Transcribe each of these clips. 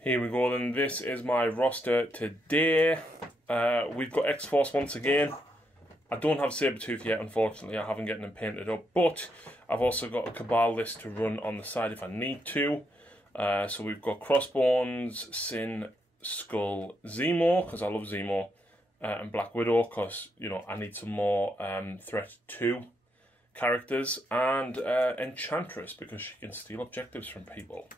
Here we go then, this is my roster today. We've got X-Force once again. I don't have Sabretooth yet, unfortunately. I haven't gotten them painted up, but I've also got a Cabal list to run on the side if I need to. So we've got Crossbones, Sin, Skull, Zemo, because I love Zemo, and Black Widow, because, you know, I need some more Threat 2 characters, and Enchantress, because she can steal objectives from people.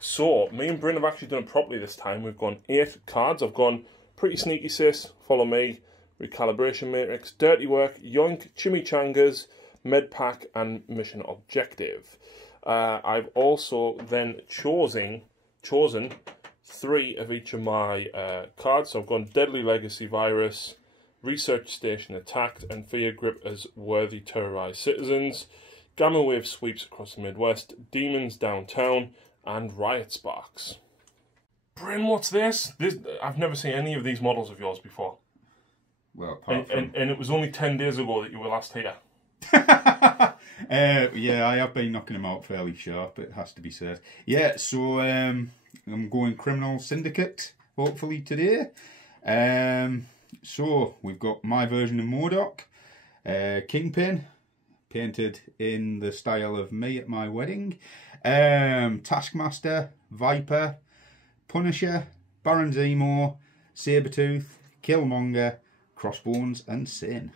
So, me and Bryn have actually done it properly this time. We've gone 8 cards. I've gone Pretty Sneaky Sis, Follow Me, Recalibration Matrix, Dirty Work, Yoink, Chimichangas, Med Pack, and Mission Objective. I've also then chosen 3 of each of my cards. So I've gone Deadly Legacy Virus, Research Station Attacked, and Fear Grip as Worthy Terrorized Citizens, Gamma Wave Sweeps across the Midwest, Demons Downtown, and Riot Sparks. Bryn, what's this? I've never seen any of these models of yours before. Well, and it was only 10 days ago that you were last here. Yeah, I have been knocking them out fairly sharp, it has to be said. Yeah, so I'm going Criminal Syndicate, hopefully today. So we've got my version of MODOK, Kingpin, painted in the style of me at my wedding, Taskmaster, Viper, Punisher, Baron Zemo, Sabretooth, Killmonger, Crossbones, and Sin.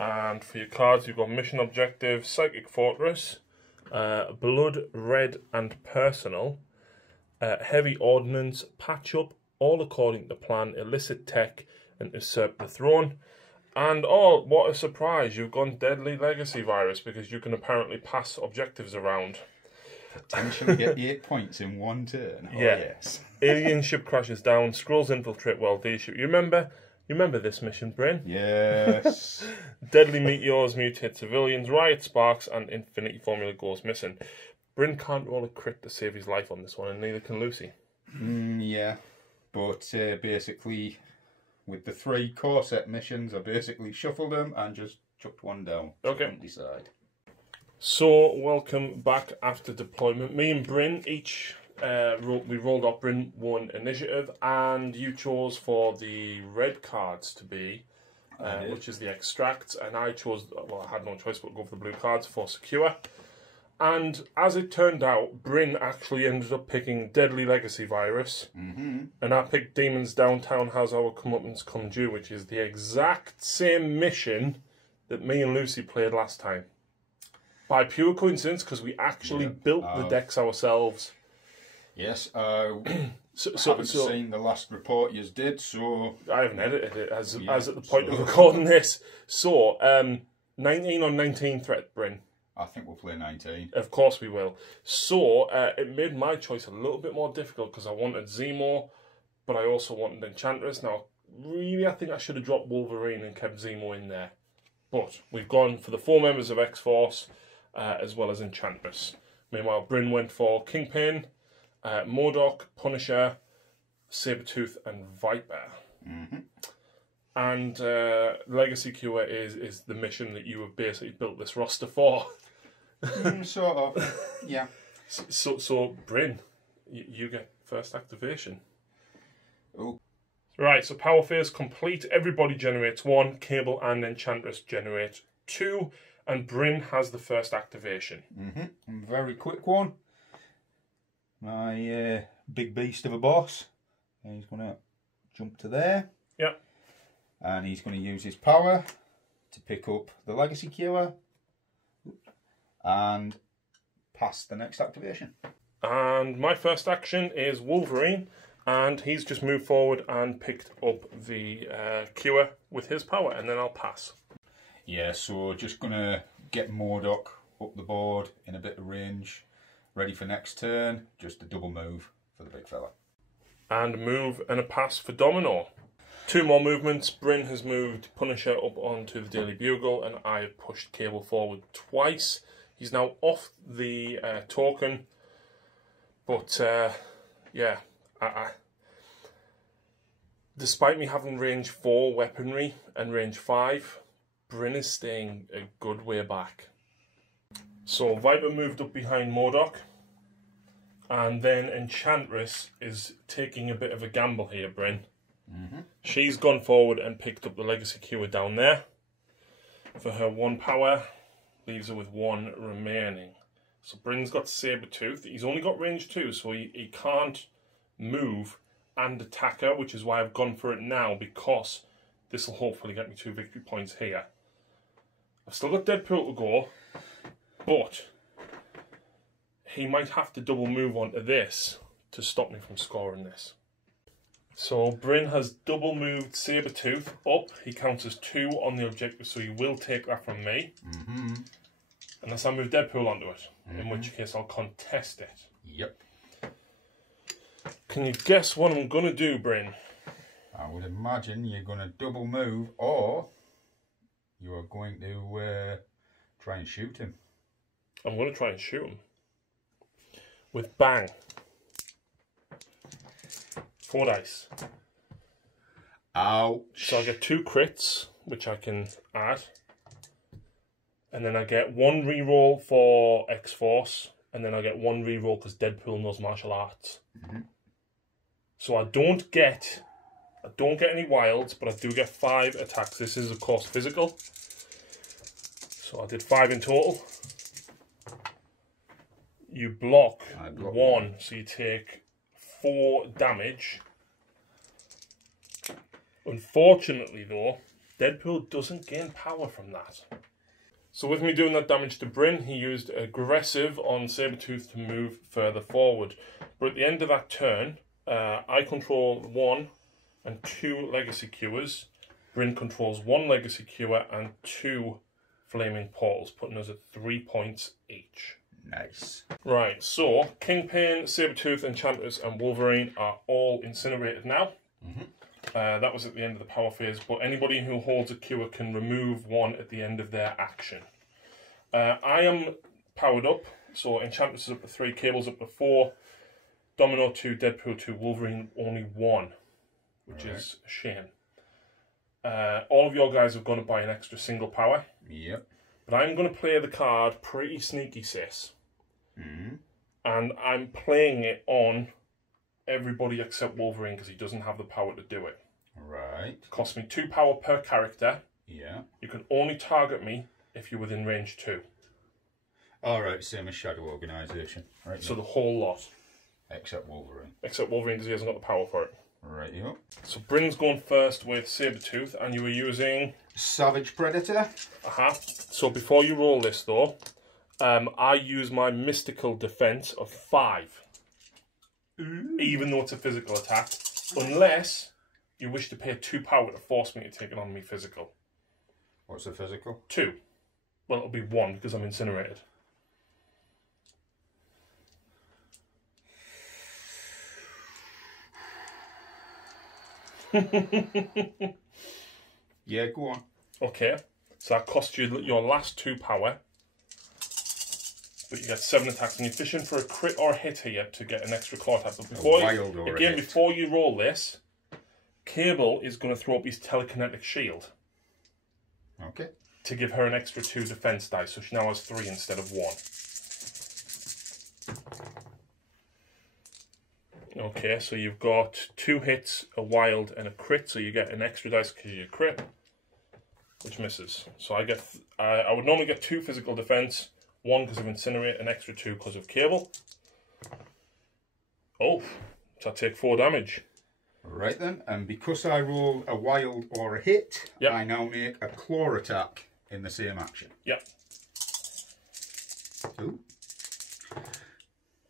And for your cards, you've got Mission Objective, Psychic Fortress, Blood, Red, and Personal, Heavy Ordnance, Patch Up, All According to Plan, Illicit Tech, and Usurp the Throne. And oh, what a surprise, you've gone Deadly Legacy Virus, because you can apparently pass objectives around. Potentially get 8 points in one turn. Oh, yeah. Yes. Alien ship crashes down, Skrulls infiltrate World D ship. You remember this mission, Bryn? Yes. Deadly Meteors mutate civilians, Riot Sparks, and Infinity Formula goes missing. Bryn can't roll a crit to save his life on this one, and neither can Lucy. Yeah, but basically, with the 3 core set missions, I basically shuffled them and just chucked one down. Okay. Couldn't decide. So, welcome back after deployment. Me and Bryn each, we rolled up. Bryn won initiative, and you chose for the red cards to be, which is the extracts, and I chose, well, I had no choice but go for the blue cards for secure. And as it turned out, Bryn actually ended up picking Deadly Legacy Virus, and I picked Demons Downtown Has Our Comeuppance Come Due, which is the exact same mission that me and Lucy played last time. By pure coincidence, because we actually built the decks ourselves. Yes, I haven't seen the last report you did, so... I haven't edited it as at the point of recording this. So, 19 on 19 threat, Bryn. I think we'll play 19. Of course we will. So, it made my choice a little bit more difficult, because I wanted Zemo, but I also wanted Enchantress. Now, really, I think I should have dropped Wolverine and kept Zemo in there. But we've gone for the 4 members of X-Force, as well as Enchantress. Meanwhile, Bryn went for Kingpin, MODOK, Punisher, Sabretooth, and Viper. And Legacy Cure is the mission that you have basically built this roster for. Sort of, yeah. So Bryn, you get first activation. Oh. Right, so Power Phase complete. Everybody generates 1. Cable and Enchantress generate 2. And Bryn has the first activation. Very quick one. My big beast of a boss. He's going to jump to there. Yeah. And he's going to use his power to pick up the Legacy Cure and pass the next activation. And my first action is Wolverine, and he's just moved forward and picked up the Cure with his power, and then I'll pass. Yeah, so just going to get MODOK up the board in a bit of range, ready for next turn, just a double move for the big fella. And move and a pass for Domino. 2 more movements. Bryn has moved Punisher up onto the Daily Bugle, and I have pushed Cable forward twice. He's now off the token, but yeah, despite me having range 4 weaponry and range 5, Bryn is staying a good way back. So Viper moved up behind MODOK, And then Enchantress is taking a bit of a gamble here, Bryn. She's gone forward and picked up the Legacy Cure down there for her 1 power. Leaves her with 1 remaining. So Bryn's got Sabretooth. He's only got range 2, so he can't move and attack her, which is why I've gone for it now, because this will hopefully get me 2 victory points here. I've still got Deadpool to go, but he might have to double move onto this to stop me from scoring this. So Bryn has double moved Sabretooth up. He counts as 2 on the objective, so he will take that from me. Unless I move Deadpool onto it, in which case I'll contest it. Yep. Can you guess what I'm going to do, Bryn? I would imagine you're going to double move, or you are going to try and shoot him. I'm going to try and shoot him. With bang. 4 dice. Ouch. So I get 2 crits, which I can add. And then I get 1 reroll for X-Force. And then I get 1 reroll because Deadpool knows martial arts. So I don't get any wilds, but I do get 5 attacks. This is, of course, physical. So I did 5 in total. You block 1, so you take 4 damage. Unfortunately, though, Deadpool doesn't gain power from that. So with me doing that damage to Bryn, he used aggressive on Sabretooth to move further forward. But at the end of that turn, I control 1 and 2 Legacy Cures. Bryn controls 1 Legacy Cure and 2 Flaming Portals, putting us at 3 points each. Nice. Right, so Kingpin, Sabretooth, Enchantress and Wolverine are all incinerated now. That was at the end of the power phase, but anybody who holds a cure can remove 1 at the end of their action. I am powered up, so Enchantress is up to 3, Cable's up to 4, Domino 2, Deadpool 2, Wolverine only 1, which is a shame. All of your guys have gone to buy an extra single power. Yep. But I'm going to play the card pretty sneaky, sis. And I'm playing it on everybody except Wolverine because he doesn't have the power to do it. Right. It costs me 2 power per character. Yeah. You can only target me if you're within range 2. Alright, same as Shadow Organisation. Right. So the whole lot. Except Wolverine. Except Wolverine because he hasn't got the power for it. Right, you. So Bryn's going first with Sabretooth, and you were using... Savage Predator. So before you roll this, though, I use my mystical defense of 5. Even though it's a physical attack. Unless you wish to pay 2 power to force me to take it on me physical. What's the physical? 2. Well, it'll be 1 because I'm incinerated. Yeah, go on. Okay, so that costs you your last 2 power, but you get 7 attacks, and you're fishing for a crit or a hit here to get an extra claw attack. But before you roll this, Cable is going to throw up his telekinetic shield. Okay. To give her an extra 2 defense dice, so she now has 3 instead of 1. Okay, so you've got 2 hits, a wild, and a crit, so you get an extra dice because you're crit, which misses. So I get, I would normally get 2 physical defense, 1 because of Incinerate, an extra 2 because of Cable. Oh, so I take 4 damage. Right then, and because I roll a wild or a hit, I now make a claw attack in the same action. Yep. Ooh.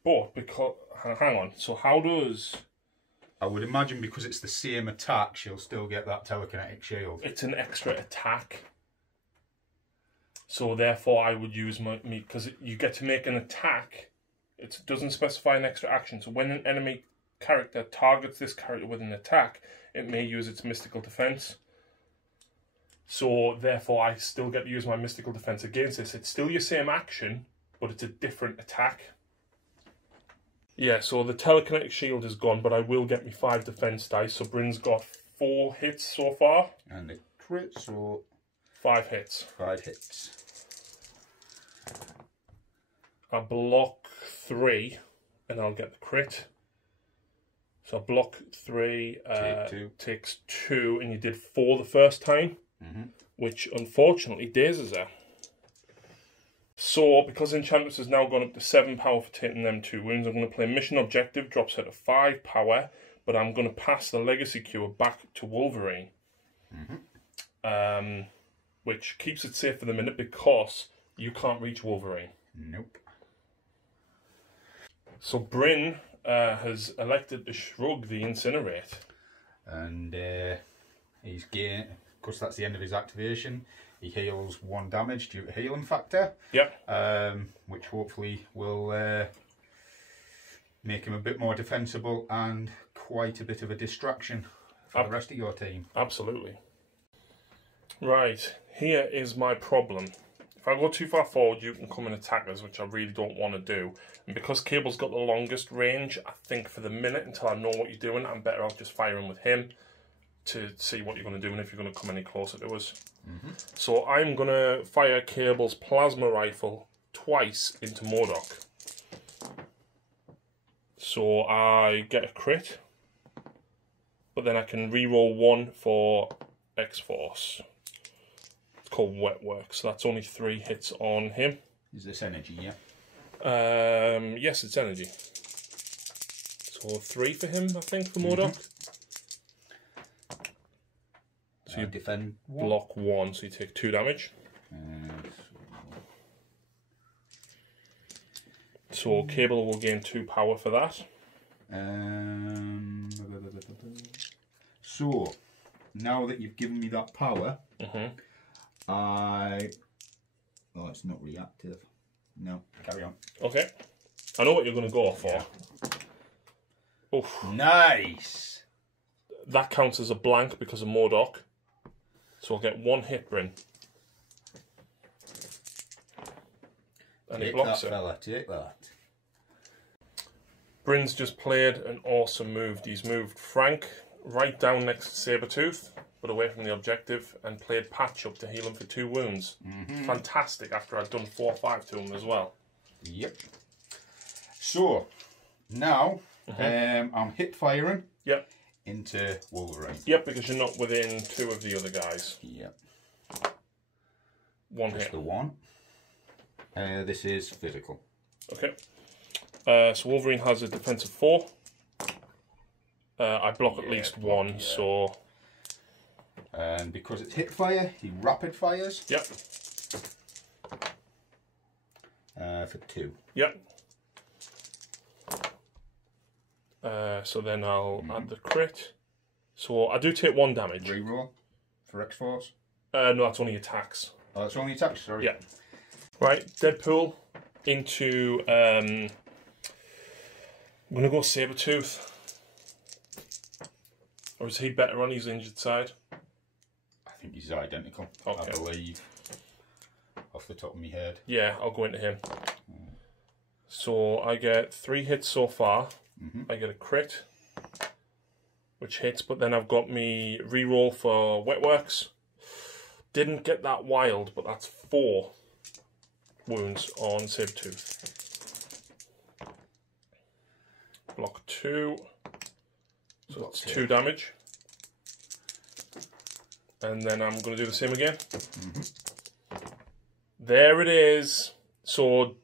But because... Hang on, so how does... I would imagine because it's the same attack, she'll still get that telekinetic shield. It's an extra attack. So therefore I would use me, because you get to make an attack. It doesn't specify an extra action. So when an enemy character targets this character with an attack, it may use its mystical defense. So therefore I still get to use my mystical defense against this. It's still your same action, but it's a different attack. Yeah, so the telekinetic shield is gone, but I will get me 5 defense dice. So Bryn's got 4 hits so far. And the crit, so 5 hits. 5 hits. I block 3, and I'll get the crit. So block 3, Take 2. takes 2, and you did 4 the first time, which unfortunately dazes her. So, because Enchantress has now gone up to 7 power for taking them 2 wounds, I'm going to play Mission Objective, drops her to 5 power, but I'm going to pass the Legacy Cure back to Wolverine. Which keeps it safe for the minute because you can't reach Wolverine. Nope. So Bryn has elected to shrug the Incinerate. And he's gained, because that's the end of his activation, he heals 1 damage due to healing factor. Yep. Which hopefully will make him a bit more defensible and quite a bit of a distraction for the rest of your team. Absolutely. Right, here is my problem. If I go too far forward, you can come and attack us, which I really don't want to do. And because Cable's got the longest range, I think for the minute, until I know what you're doing, I'm better off just firing with him to see what you're going to do and if you're going to come any closer to us. So I'm going to fire Cable's plasma rifle twice into MODOK. So I get a crit, but then I can reroll 1 for X-Force. It's called Wet Work, so that's only 3 hits on him. Is this energy, yeah? Yes, it's energy. So 3 for him, I think, for MODOK. So you defend 1. block 1, so you take 2 damage. So Cable will gain 2 power for that. So, now that you've given me that power, Oh, it's not reactive. No, carry on. Okay. I know what you're going to go for. Oof. Nice! That counts as a blank because of MODOK. So I'll get 1 hit, Bryn. And he blocks it. Fella, take that. Bryn's just played an awesome move. He's moved Frank right down next to Sabretooth, but away from the objective, and played Patch up to heal him for 2 wounds. Fantastic after I'd done 4 or 5 to him as well. Yep. So, now I'm hit firing into Wolverine. Yep, because you're not within 2 of the other guys. Yep. 1 Just hit. the 1. This is physical. Okay. So Wolverine has a defense of 4. I block at least 1, so... And because it's hit fire, he rapid fires. Yep. For 2. Yep. So then I'll add the crit. So I do take 1 damage. Reroll for X-Force. No, that's only attacks. Oh, that's only attacks, sorry. Yeah. Right, Deadpool into... I'm going to go Sabretooth. Or is he better on his injured side? I think he's identical, Okay. I believe. Off the top of my head. Yeah, I'll go into him. So I get 3 hits so far. I get a crit, which hits, but then I've got me reroll for Wetworks. Didn't get that wild, but that's 4 wounds on Sabretooth. Block 2. So that's 2 damage. And then I'm going to do the same again. There it is. So,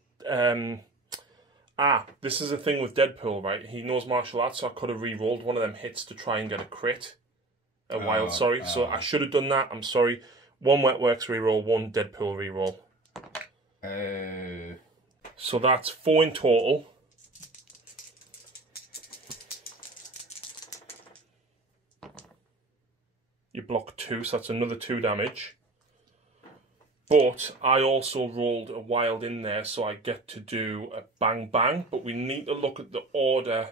this is a thing with Deadpool, right? He knows martial arts, so I could have re-rolled one of them hits to try and get a crit. Sorry. So I should have done that. I'm sorry. 1 Wetworks re-roll, 1 Deadpool re-roll. So that's 4 in total. You block 2, so that's another 2 damage. But I also rolled a wild in there, so I get to do a bang bang. But we need to look at the order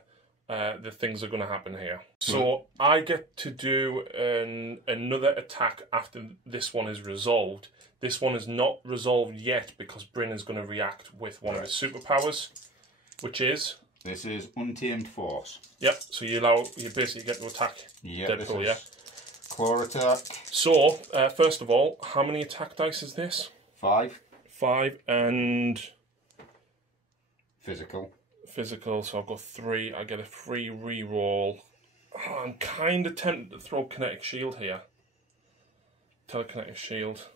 the things are going to happen here. So I get to do another attack after this one is resolved. This one is not resolved yet because Bryn is going to react with one of his superpowers, which is... This is Untamed Force. Yep, so you basically get to attack Deadpool, yeah? Claw attack. So, first of all, how many attack dice is this? 5. 5 and... Physical. physical, so I've got 3. I get a free reroll. Oh, I'm kind of tempted to throw kinetic shield here. Telekinetic shield.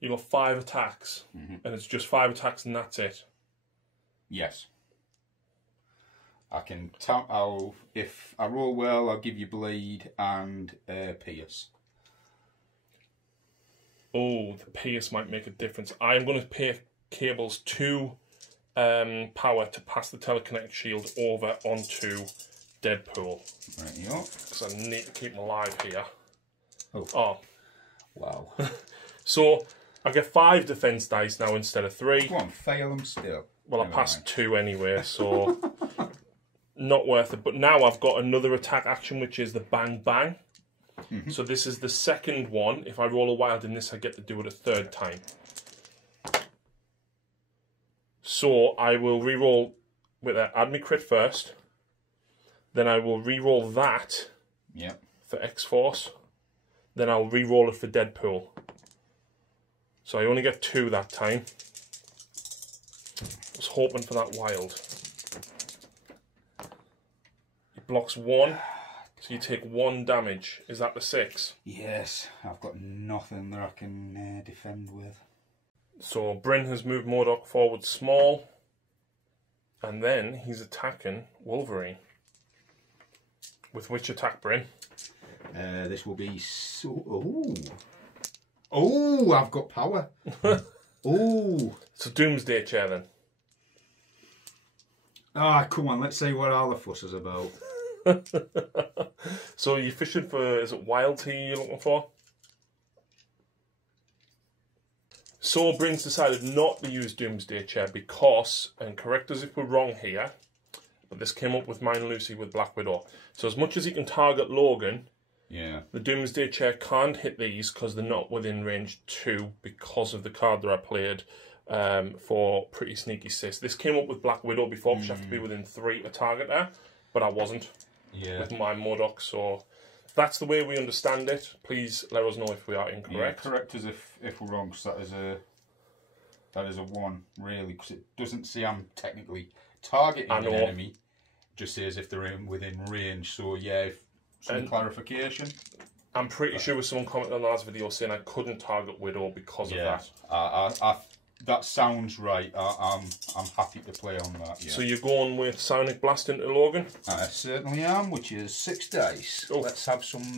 You got 5 attacks, and it's just 5 attacks, and that's it. Yes. I can. If I roll well, I'll give you bleed and pierce. Oh, the pierce might make a difference. I am going to pay Cables 2 power to pass the telekinetic shield over onto Deadpool. Right, you go. Because I need to keep him alive here. Oh. Wow. So I get 5 defense dice now instead of 3. Come on, fail them still. Well, I passed 2 anyway, so not worth it. But now I've got another attack action, which is the Bang Bang. So this is the second one. If I roll a wild in this, I get to do it a 3rd time. So I will reroll with that. Add me crit first. Then I will reroll that for X-Force. Then I'll reroll it for Deadpool. So I only get 2 that time. I was hoping for that wild. It blocks 1. So you take 1 damage. Is that the 6? Yes, I've got nothing that I can defend with. So Bryn has moved MODOK forward small. And then he's attacking Wolverine. With which attack, Bryn? This will be so... Oh, I've got power. Oh. So Doomsday Chair then. Ah, come on, let's see what all the fuss is about. So you're fishing for, is it wild tea you're looking for? So Bryn's decided not to use Doomsday Chair because, and correct us if we're wrong here, but this came up with mine and Lucy with Black Widow. So as much as he can target Logan, the Doomsday Chair can't hit these because they're not within range 2 because of the card that I played for Pretty Sneaky Sis. This came up with Black Widow before because you have to be within 3 to target her, but I wasn't with my MODOK, so that's the way we understand it. Please let us know if we are incorrect. Yeah, correct us if we're wrong, because that is a 1, really, because it doesn't say I'm technically targeting an enemy. It just says if they're within range, so yeah, some clarification. I'm pretty sure someone commented on the last video saying I couldn't target Widow because of that. That sounds right. I'm happy to play on that. Yeah. So you're going with Sonic Blast into Logan? I certainly am, which is 6 dice. Oh. Let's have some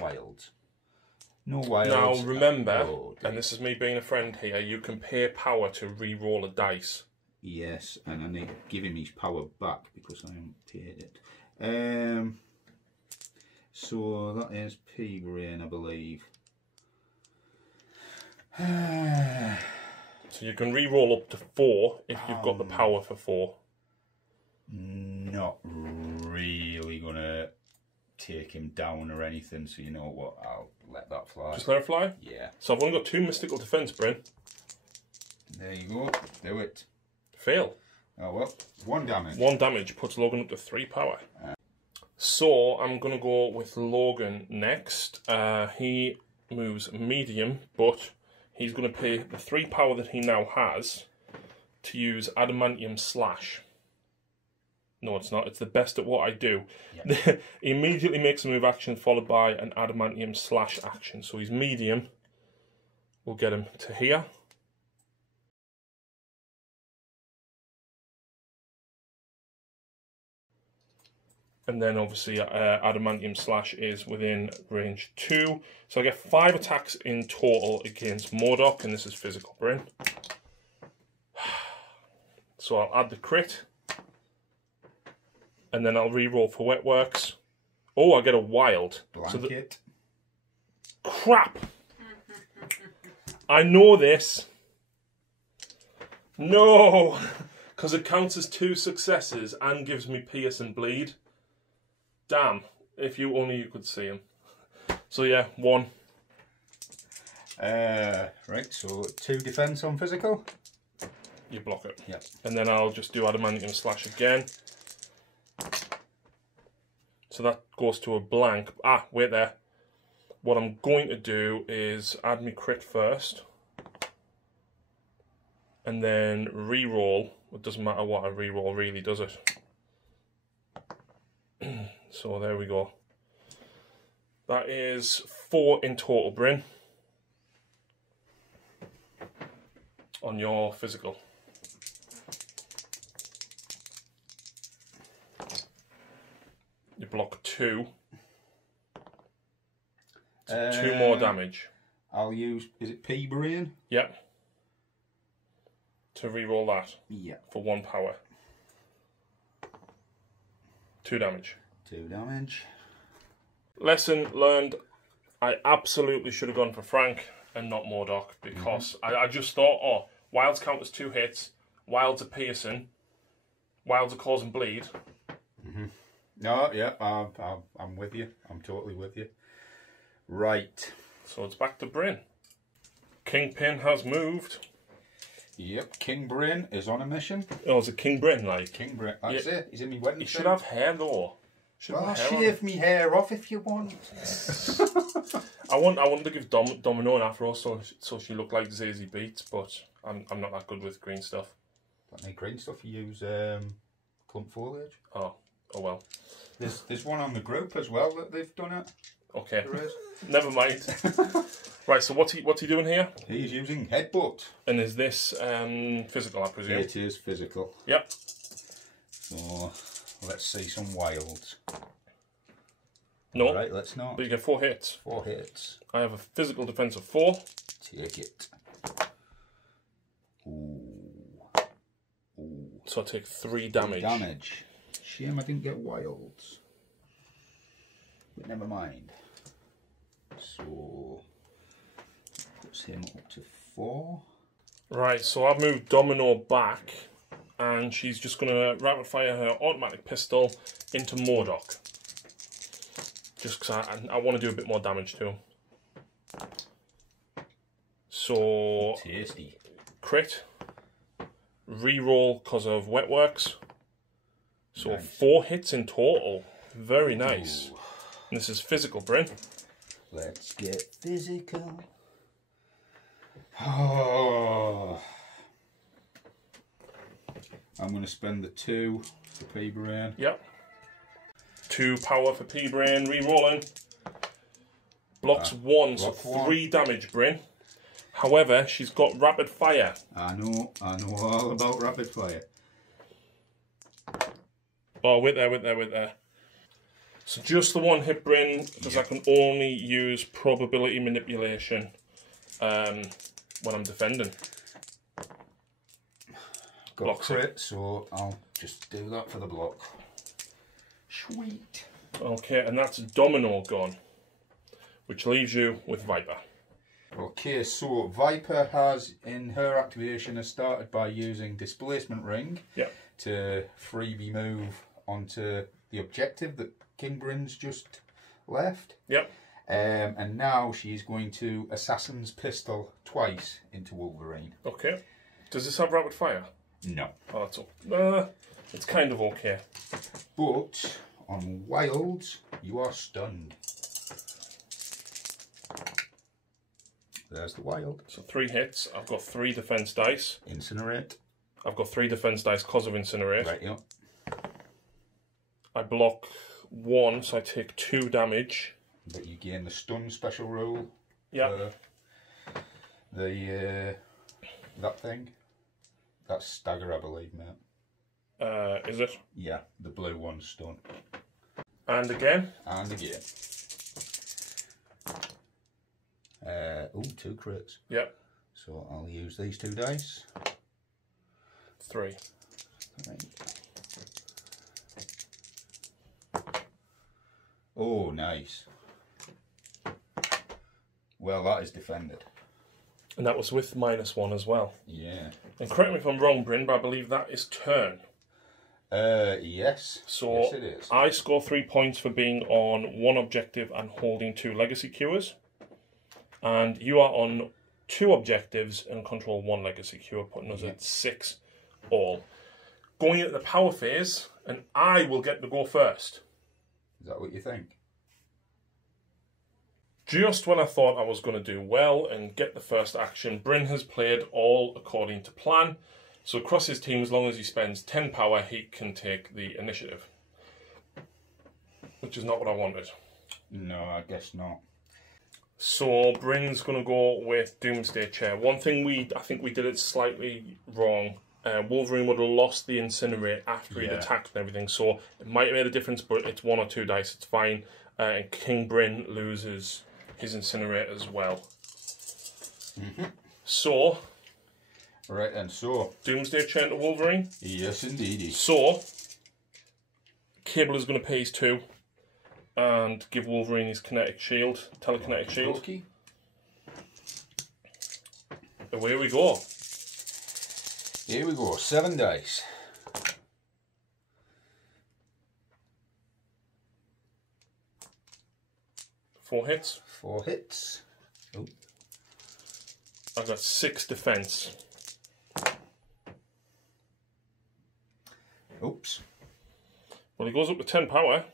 wilds. No wilds. Now remember, and this is me being a friend here, you can pay power to re-roll a dice. Yes, and I need to give him his power back because I haven't paid it. So that is P-Brain, I believe. So you can re-roll up to 4 if you've got the power for 4. Not really going to take him down or anything, so you know what, I'll let that fly. Just let it fly? Yeah. So I've only got 2 mystical defense, Bryn. There you go, do it. Fail. Oh well, 1 damage. 1 damage puts Logan up to 3 power. So I'm going to go with Logan next. He moves medium, but he's going to pay the 3 power that he now has to use Adamantium Slash. No, it's not. It's the best at what I do. Yep. He immediately makes a move action followed by an Adamantium Slash action. So he's medium. We'll get him to here. And then obviously Adamantium Slash is within range 2. So I get 5 attacks in total against MODOK, and this is physical, Bryn. So I'll add the crit. And then I'll re-roll for Wetworks. Oh, I get a wild. Blanket. So crap! I know this. No! Because it counts as 2 successes and gives me Pierce and Bleed. Damn, if you only could see him. So yeah, 1. Right, so 2 defense on physical. You block it. Yep. And then I'll just do Adamantium Slash again. So that goes to a blank. Ah, wait there. What I'm going to do is add me crit first. And then re-roll It doesn't matter what I reroll, really, does it? So there we go. That is 4 in total, Bryn, on your physical. You block 2. So 2 more damage. I'll use, is it bryn? Yep. To reroll that. Yeah. For 1 power. 2 damage. 2 damage. Lesson learned. I absolutely should have gone for Frank and not Mordok, because I just thought, oh, Wilds count as 2 hits, Wilds are piercing, Wilds are causing bleed. No, yeah, I'm with you. I'm totally with you. Right. So it's back to Bryn. Kingpin has moved. Yep, King Bryn is on a mission. Oh, is it King Bryn, like? King Bryn, that's it. He's in me wedding. He should have hair, though. Well, shave me hair off if you want. I want to give Domino an afro so she looked like Zazie Beetz, but I'm not that good with green stuff. Don't need green stuff. You use clump foliage. Oh well. There's one on the group as well that they've done it. Okay. There is. Never mind. Right. So what's he doing here? He's using headbutt. And is this physical, I presume? It is physical. Yep. So let's see some wilds. No. Right, let's not. But you get 4 hits. 4 hits. I have a physical defense of 4. Take it. Ooh. Ooh. So I take 3 damage. Shame I didn't get wilds. But never mind. So puts him up to 4. Right, so I've moved Domino back, and she's just going to rapid fire her automatic pistol into Mordok. Just because I want to do a bit more damage to him. So tasty. Crit. Reroll because of Wetworks. So nice. 4 hits in total. Very nice. And this is physical, Bryn. Let's get physical. Oh. I'm going to spend the 2 for P-Brain. Yep. 2 power for P-Brain, re-rolling. Blocks 1, so 3 damage, Bryn. However, she's got rapid fire. I know all about rapid fire. Oh, wait there. So just the 1 hit, Bryn, because I can only use probability manipulation when I'm defending. Got crit, so I'll just do that for the block. Sweet. Okay, and that's Domino gone, which leaves you with Viper. Okay, so Viper has, in her activation, has started by using Displacement Ring to freebie move onto the objective that King Bryn's just left. Yep. And now she's going to Assassin's Pistol twice into Wolverine. Okay. Does this have rapid fire? No. Oh, that's it's kind of okay. But on Wilds, you are stunned. There's the Wild. So 3 hits. I've got 3 defense dice. Incinerate. I've got 3 defense dice because of Incinerate. Right, yeah. I block 1, so I take 2 damage. But you gain the stun special rule. Yeah. The that thing. That's stagger, I believe, mate. Is it? Yeah, the blue one's stun. And again. And again. 2 crits. Yep. So I'll use these 2 dice. 3. Oh, nice. Well, that is defended. And that was with -1 as well. Yeah. And correct me if I'm wrong, Bryn, but I believe that is turn. Yes. So yes, it is. I score 3 points for being on 1 objective and holding 2 legacy cures. And you are on 2 objectives and control 1 legacy cure, putting us at 6 all. Going into the power phase, and I will get to go first. Is that what you think? Just when I thought I was going to do well and get the first action, Bryn has played all according to plan. So across his team, as long as he spends 10 power, he can take the initiative. Which is not what I wanted. No, I guess not. So Bryn's going to go with Doomsday Chair. One thing I think we did it slightly wrong. Wolverine would have lost the Incinerate after he'd attacked and everything, so it might have made a difference, but it's 1 or 2 dice, it's fine. And King Bryn loses his Incinerate as well. So... Right then, so... Doomsday Chair to Wolverine? Yes, indeedy. So, Cable is going to pay his 2 and give Wolverine his kinetic shield, telekinetic shield. Okay. Away we go. Here we go, 7 dice. Four hits. 4 hits. Oh. I've got 6 defense. Oops. Well, he goes up to 10 power.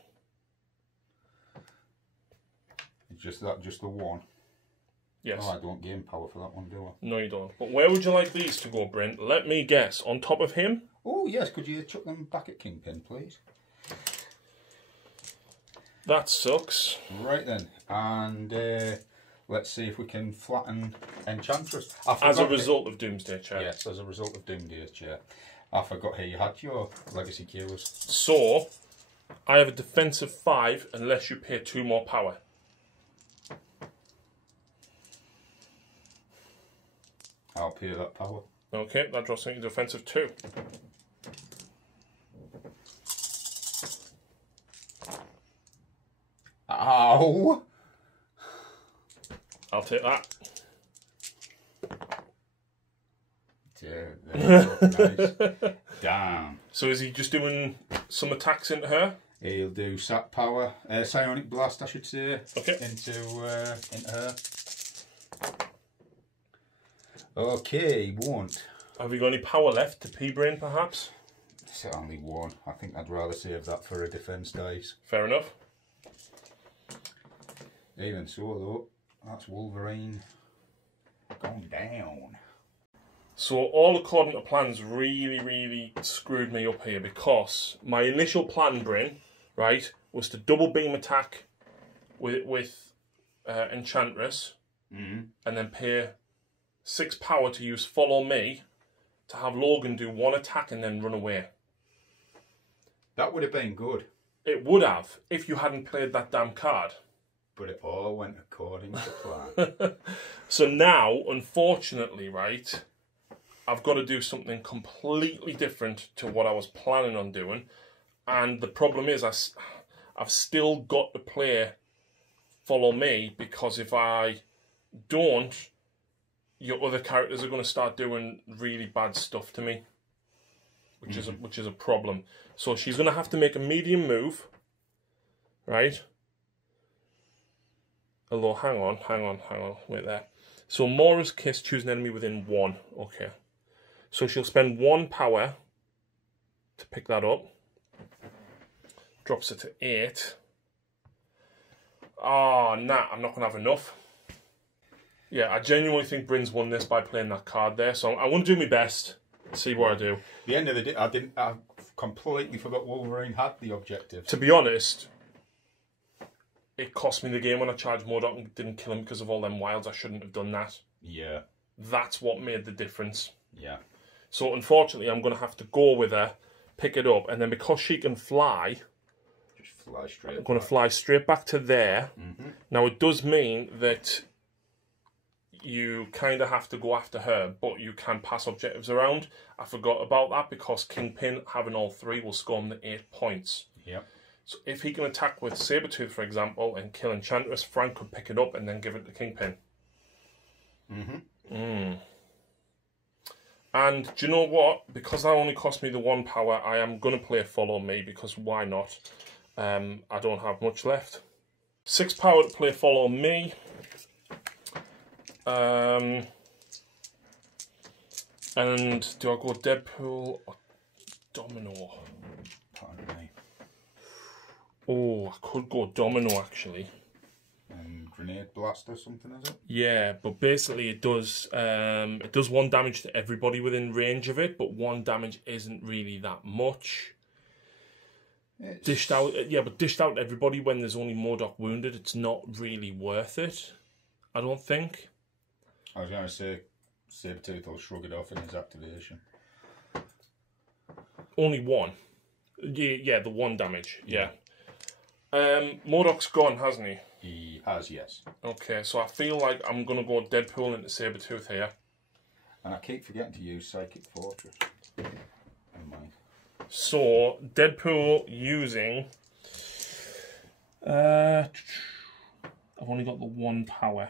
Just the 1. Yes. Oh, I don't gain power for that one, do I? No, you don't. But where would you like these to go, Bryn? Let me guess. On top of him? Oh, yes. Could you chuck them back at Kingpin, please? That sucks. Right then. And let's see if we can flatten Enchantress. As a result of Doomsday Chair. Yes, as a result of Doomsday Chair. I forgot how you had your Legacy Cures. So, I have a defense of 5 unless you pay 2 more power. I'll pay that power. Okay, that drops me to defense of 2. Ow! I'll take that. Nice. Damn. So is he just doing some attacks into her? He'll do Sap Power, Psionic Blast, I should say. Okay. Into her. Okay, he won't. Have you got any power left to P-Brain, perhaps? It's only 1. I think I'd rather save that for a defense dice. Fair enough. Even so, though, that's Wolverine going down. So all according to plans really screwed me up here, because my initial plan, Bryn, right, was to double beam attack with Enchantress, and then pay 6 power to use Follow Me to have Logan do 1 attack and then run away. That would have been good. It would have, if you hadn't played that damn card. But it all went according to plan. So now, unfortunately, right, I've got to do something completely different to what I was planning on doing. And the problem is I've still got to play Follow Me, because if I don't, your other characters are going to start doing really bad stuff to me, which is a problem. So she's going to have to make a medium move, right? Although, hang on, wait there. So Mora's Kiss, choose an enemy within 1. Okay. So she'll spend 1 power to pick that up. Drops it to 8. Oh, nah, I'm not going to have enough. Yeah, I genuinely think Bryn's won this by playing that card there. So I want to do my best, see what I do. At the end of the day, I completely forgot Wolverine had the objective. To be honest, it cost me the game when I charged Modok and didn't kill him because of all them wilds. I shouldn't have done that. Yeah. That's what made the difference. Yeah. So unfortunately, I'm going to have to go with her, pick it up, and then because she can fly, just fly straight. I'm going to fly straight back to there. Now it does mean that you kind of have to go after her, but you can pass objectives around. I forgot about that because Kingpin, having all 3, will score him the 8 points. Yep. So if he can attack with Sabretooth, for example, and kill Enchantress, Frank could pick it up and then give it to Kingpin. And do you know what? Because that only cost me the 1 power, I am going to play Follow Me, because why not? I don't have much left. 6 power to play Follow Me. And do I go Deadpool or Domino? Pardon me. Oh, I could go Domino, actually. And grenade blast or something, is it? Yeah, but basically it does 1 damage to everybody within range of it, but 1 damage isn't really that much. Dished out to everybody when there's only Modok wounded, it's not really worth it, I don't think. I was going to say, Sabretooth will shrug it off in his activation. Only 1. Yeah, the 1 damage, yeah. Modok's gone, hasn't he? He has, yes. Okay, so I feel like I'm going to go Deadpool into Sabretooth here. And I keep forgetting to use Psychic Fortress. Never mind. So, Deadpool using... I've only got the 1 power.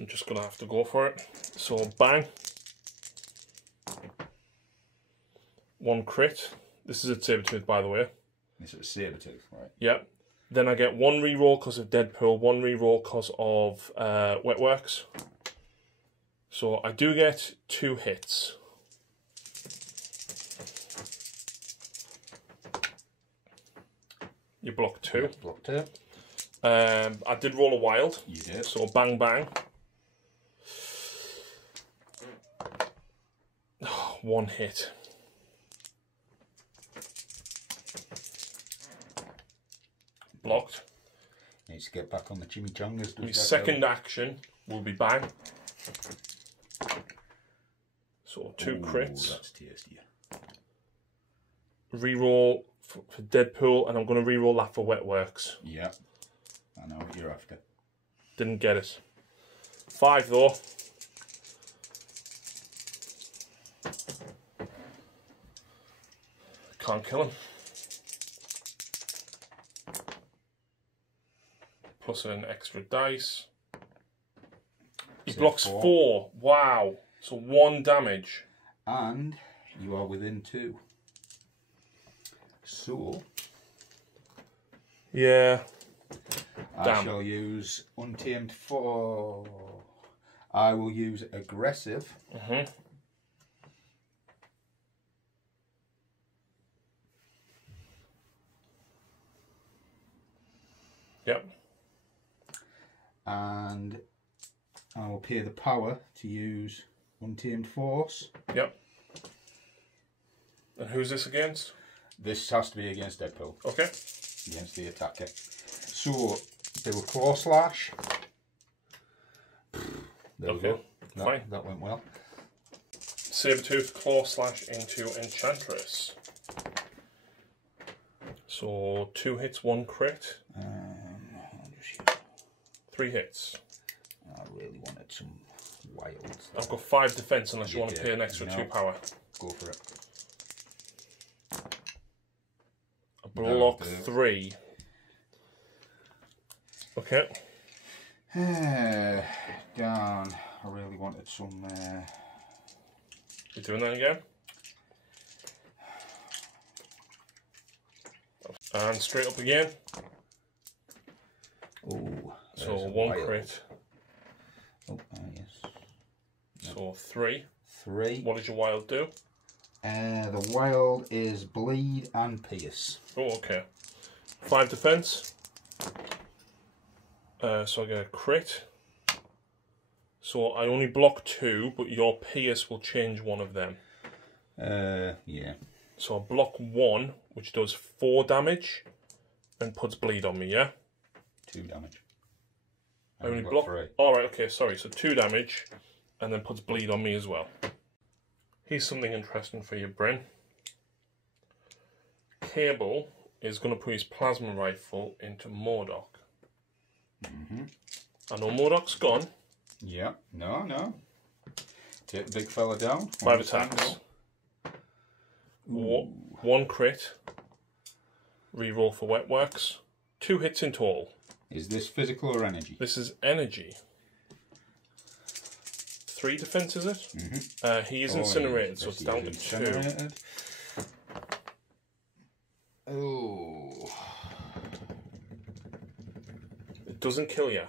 I'm just going to have to go for it. So, bang. 1 crit. This is a Sabretooth, by the way. This is a Sabretooth, right? Yep. Then I get 1 reroll because of Deadpool, 1 reroll because of Wetworks. So I do get 2 hits. You block 2. Yeah, block 2. I did roll a wild. You did. So bang bang. 1 hit. Blocked. Needs to get back on the chimichangas. My second action will be bang. So 2 crits. That's tasty. Reroll for Deadpool, and I'm going to reroll that for Wetworks. Yeah. I know what you're after. Didn't get it. 5 though. Can't kill him. Plus an extra dice. He blocks 4. Wow. So 1 damage. And you are within 2. So... Yeah. I shall use Untamed 4. I will use Aggressive. Yep. And I will pay the power to use Untamed Force. Yep. And who's this against? This has to be against Deadpool. Okay. Against the attacker. So, they will Claw Slash. There we go. Fine. That went well. Sabretooth Claw Slash into Enchantress. So 2 hits, 1 crit. 3 hits. I really wanted some wilds. I've got 5 defense unless you want to pay an extra 2 power. Go for it. A block 3. Okay. Down. I really wanted some... You doing that again? And straight up again. Oh. So 1 crit. Oh, yes. So 3. 3. What does your wild do? The wild is Bleed and Pierce. Oh, okay. 5 defense. So I get a crit. So I only block 2, but your Pierce will change one of them. Yeah. So I block 1, which does 4 damage, and puts bleed on me, yeah? 2 damage. I only block 3. Alright, okay, sorry. So 2 damage, and then puts bleed on me as well. Here's something interesting for you, Bryn. Cable is going to put his plasma rifle into Modok. I know Modok's gone. Yeah, no. Take the big fella down. 5 attacks. 1 crit. Reroll for Wetworks. 2 hits in total. Is this physical or energy? This is energy. 3 defense, is it? He is incinerated, so it's down to 2. Oh. It doesn't kill you.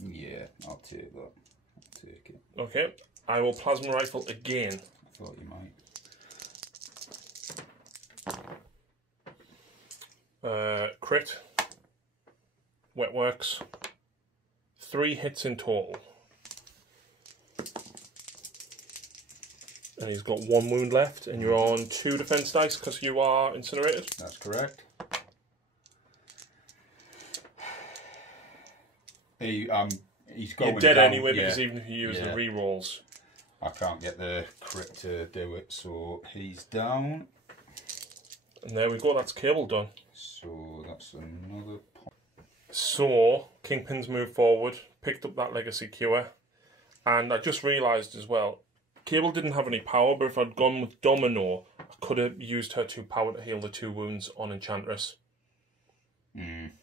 Yeah, I'll take that. I'll take it. Okay, I will plasma rifle again. I thought you might. Crit. Wet works. 3 hits in total. And he's got 1 wound left, and you're on 2 defense dice because you are incinerated. That's correct. He's going You're dead down, anyway, because even if you use the rerolls, I can't get the crit to do it, so he's down. And there we go, that's Cable done. So that's another point. So, Kingpin's moved forward, picked up that Legacy Cure, and I just realised as well, Cable didn't have any power, but if I'd gone with Domino, I could have used her 2 power to heal the 2 wounds on Enchantress.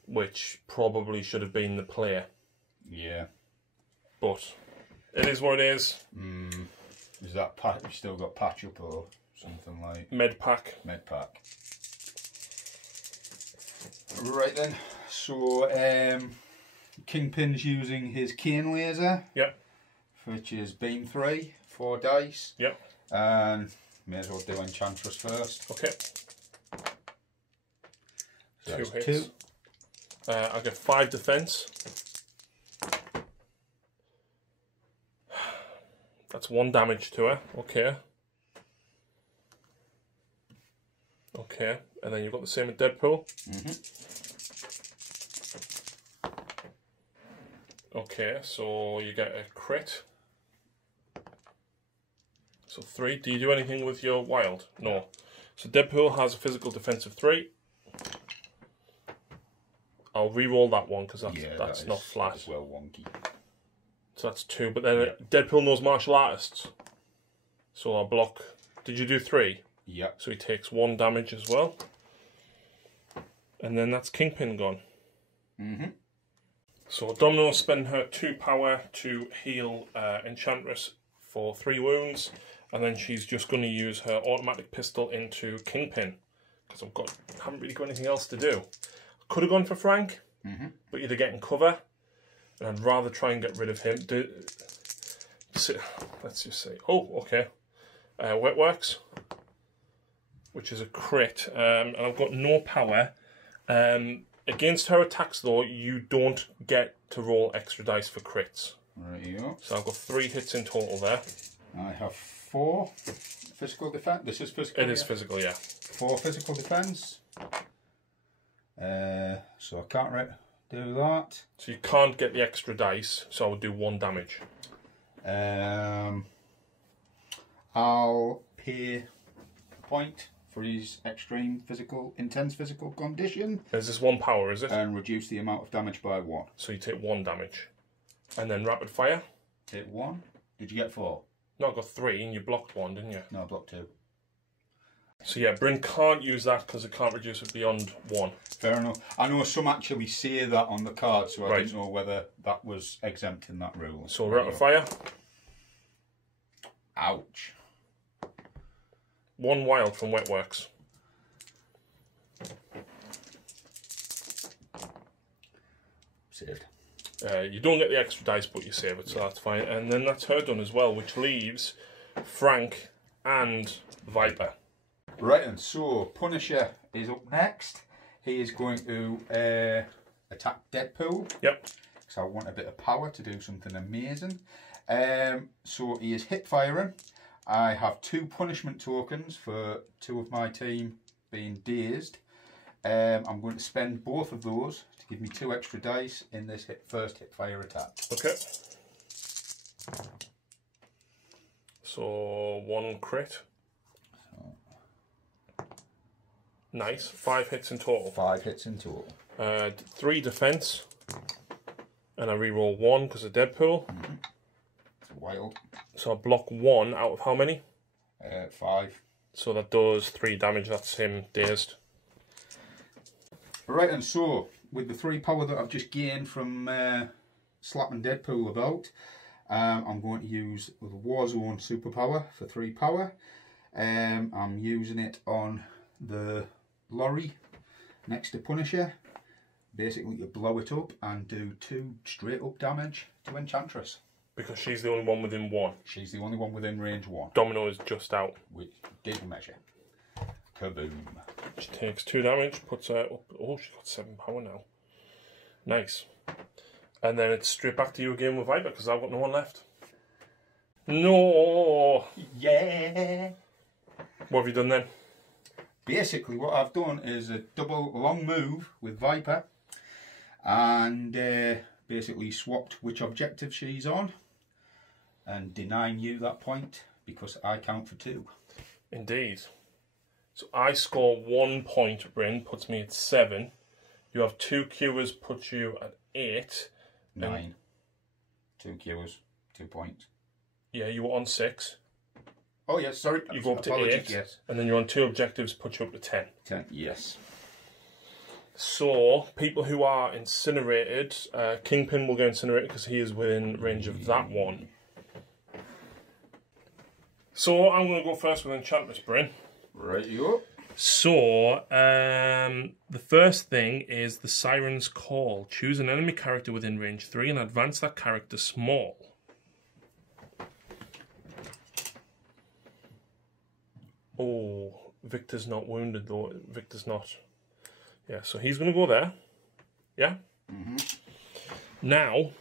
Which probably should have been the play. Yeah. But it is what it is. Is that pack? You still got patch up or something like? Med pack. Med pack. Right then. So Kingpin's using his cane laser. Yep. Which is beam 3, 4 dice. Yep. And may as well do Enchantress first. Okay. So 2 hits. 2. I get 5 defense. That's 1 damage to her. Okay. Okay. And then you've got the same with Deadpool. Okay, so you get a crit. So 3. Do you do anything with your wild? No. So Deadpool has a physical defense of 3. I'll re-roll that one because that's not flat. That's well wonky. So that's 2. But then Deadpool knows martial artists. So I'll block. Did you do 3? Yeah. So he takes 1 damage as well. And then that's Kingpin gone. So Domino spend her 2 power to heal Enchantress for 3 wounds. And then she's just going to use her automatic pistol into Kingpin. Because I haven't really got anything else to do. Could have gone for Frank, but you're getting cover, and I'd rather try and get rid of him. Let's just say, okay. Wet Works, which is a crit, and I've got no power. Against her attacks, though, you don't get to roll extra dice for crits. Right you go. So I've got 3 hits in total there. I have 4 physical defense. This is physical. It is physical, yeah. 4 physical defense. So I can't do that. So you can't get the extra dice, so I would do 1 damage. I'll pay a point for his extreme intense physical condition. Is this 1 power, is it? And reduce the amount of damage by 1. So you take 1 damage. And then rapid fire. Take 1. Did you get 4? No, I got 3 and you blocked 1, didn't you? No, I blocked 2. So yeah, Bryn can't use that because it can't reduce it beyond 1. Fair enough. I know some actually say that on the card, so I didn't know whether that was exempt in that rule. So rapid fire. Ouch. 1 wild from Wet Works. Saved. You don't get the extra dice, but you save it, so that's fine. And then that's her done as well, which leaves Frank and Viper. Right, and so Punisher is up next. He is going to attack Deadpool. Yep. So I want a bit of power to do something amazing. So he is hip firing. I have 2 punishment tokens for 2 of my team being dazed. I'm going to spend both of those to give me 2 extra dice in this first hip fire attack. Okay. So 1 crit. Nice. 5 hits in total. 5 hits in total. 3 defense. And I reroll 1 because of Deadpool. Wild. So I block 1 out of how many? 5. So that does 3 damage. That's him dazed. Right, and so with the 3 power that I've just gained from slapping Deadpool about, I'm going to use the Warzone superpower for 3 power. I'm using it on the lorry next to Punisher, basically to blow it up and do 2 straight up damage to Enchantress. Because she's the only one within 1. She's the only one within range 1. Domino is just out. Which did measure. Kaboom. She takes 2 damage, puts her up. Oh, she's got 7 power now. Nice. And then it's straight back to you again with Viper, because I've got no one left. No! Yeah! What have you done then? Basically, what I've done is a double long move with Viper, and basically swapped which objective she's on, and denying you that point, because I count for 2. Indeed. So I score 1 point, Bryn, puts me at 7. You have 2 Qers, puts you at 8. 9. 2 Qs, 2 points. Yeah, you were on 6. Oh yes, sorry. You go up to 8, yes. And then you're on 2 objectives, put you up to 10. 10, yes. So, people who are incinerated, Kingpin will go incinerated because he is within range of that one. So, I'm going to go first with Enchantress, Bryn. Right, you up. So, the first thing is the Siren's Call. Choose an enemy character within range 3 and advance that character small. Oh, Victor's not wounded though. Victor's not. Yeah, so he's going to go there. Yeah? Mm-hmm. Now,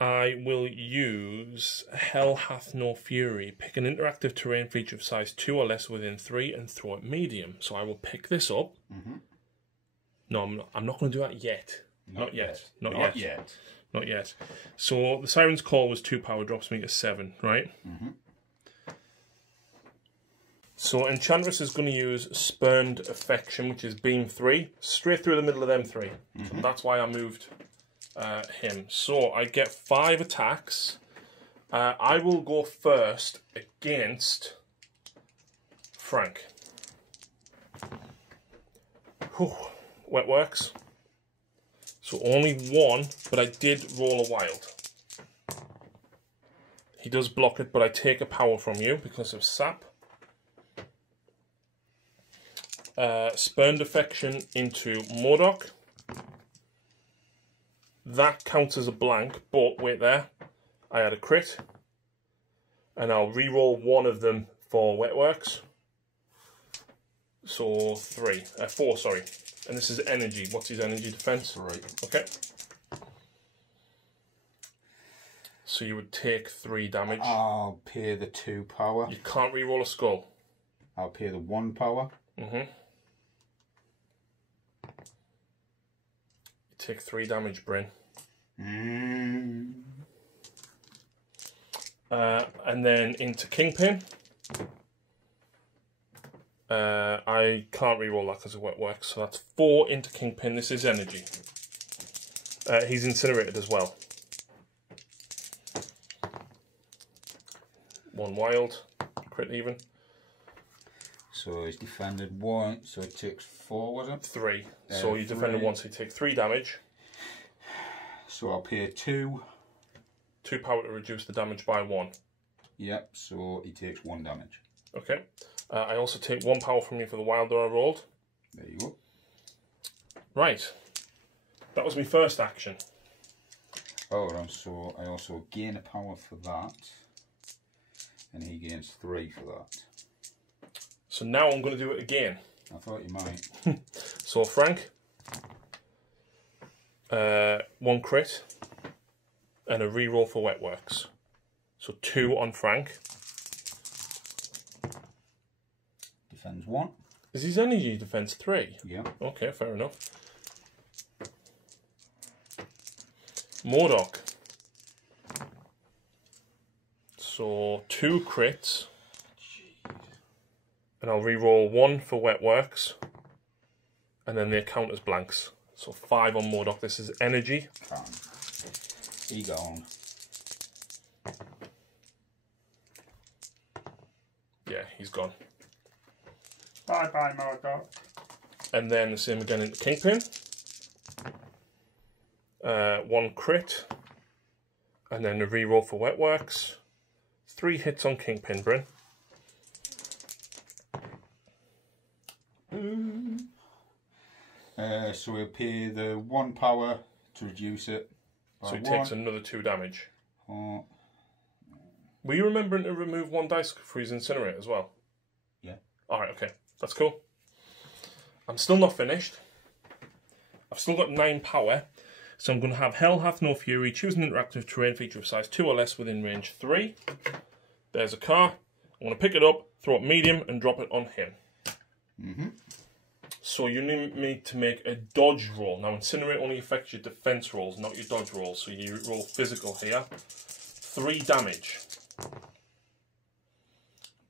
I will use Hell Hath No Fury. Pick an interactive terrain feature of size 2 or less within 3 and throw it medium. So I will pick this up. Mm-hmm. No, I'm not going to do that yet. Not yet. Not yet. So the Siren's Call was 2 power, drops me to 7, right? Mm-hmm. So Enchantress is going to use Spurned Affection, which is beam 3, straight through the middle of them 3. Mm-hmm. So that's why I moved him. So I get 5 attacks. I will go first against Frank. Whew. Wet works. So only 1, but I did roll a wild. He does block it, but I take a power from you because of sap. Spurned Affection into Modok. That counts as a blank, but wait there. I had a crit. And I'll re-roll 1 of them for Wetworks. So 4, sorry. And this is energy. What's his energy defense? Right. Okay. So you would take 3 damage. I'll pay the 2 power. You can't re-roll a skull. I'll pay the 1 power. Mm-hmm. Take 3 damage, Bryn. And then into Kingpin. I can't reroll that because of what works, so that's 4 into Kingpin. This is energy. He's incinerated as well. 1 wild, crit even. So he's defended 1, so it takes 4, was it? 3. So you defended 1, so you take 3 damage. So I'll pay 2. 2 power to reduce the damage by 1. Yep, so he takes 1 damage. Okay. I also take 1 power from you for the wilder I rolled. There you go. Right. That was my first action. Alright, so I also gain a power for that. And he gains 3 for that. So now I'm going to do it again. I thought you might. So Frank, 1 crit, and a reroll for Wetworks. So 2 on Frank. Defends 1. Is his energy defense 3? Yeah. Okay, fair enough. Modok. So 2 crits. And I'll re-roll 1 for Wetworks. And then they count as blanks. So 5 on Modok. This is energy. He gone. Yeah, he's gone. Bye-bye, Modok. And then the same again in Kingpin. 1 crit. And then a re-roll for Wetworks. 3 hits on Kingpin, Bryn. So we'll pay the 1 power to reduce it. So he takes another 2 damage. Oh. Were you remembering to remove 1 dice for his Incinerate as well? Yeah. Alright, okay. That's cool. I'm still not finished. I've still got 9 power. So I'm going to have Hell Hath No Fury, choose an interactive terrain feature of size 2 or less within range 3. There's a car. I'm going to pick it up, throw it medium, and drop it on him. So you need me to make a dodge roll. Now, Incinerate only affects your defense rolls, not your dodge rolls. So you roll physical here. 3 damage.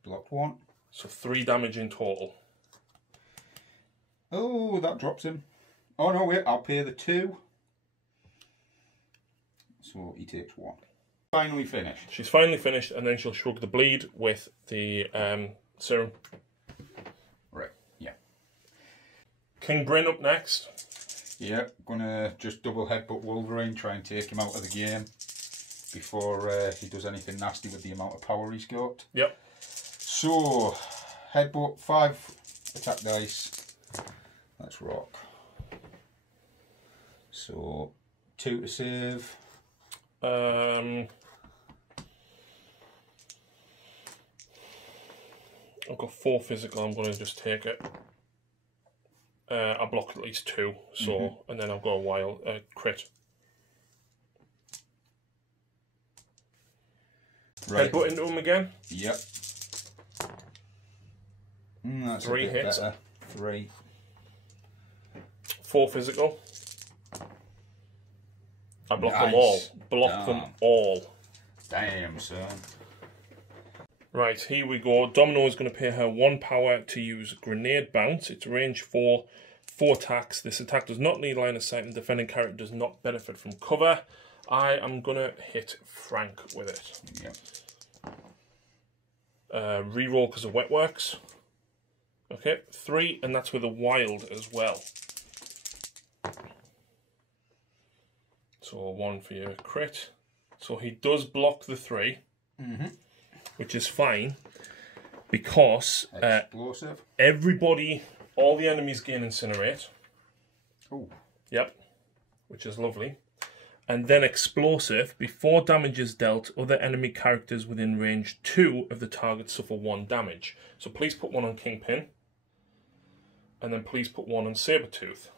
Blocked 1. So 3 damage in total. Oh, that drops him. Oh no, wait, I'll pay the 2. So he takes 1. Finally finished. She's finally finished, and then she'll shrug the bleed with the serum. Right, yeah. King Bryn up next. Yeah, gonna just double headbutt Wolverine, try and take him out of the game before he does anything nasty with the amount of power he's got. Yep. So, headbutt, 5 attack dice. Let's rock. So, 2 to save. I've got 4 physical. I'm going to just take it. I block at least 2, so and then I've got a wild crit. Right. Headbutt into him again. Yep. That's 3 a bit hits. better. 3. 4 physical. I block them Nice. all. Block them all. Damn, son. Right, here we go. Domino is going to pay her 1 power to use Grenade Bounce. It's range 4, 4 attacks. This attack does not need line of sight and defending character does not benefit from cover. I am going to hit Frank with it. Yep. Reroll because of Wet Works. Okay, 3, and that's with a wild as well. So 1 for your crit. So he does block the 3, which is fine because Explosive. everybody, all the enemies gain Incinerate. Oh. Yep, which is lovely. And then Explosive, before damage is dealt, other enemy characters within range 2 of the target suffer 1 damage. So please put 1 on Kingpin. And then please put 1 on Sabretooth.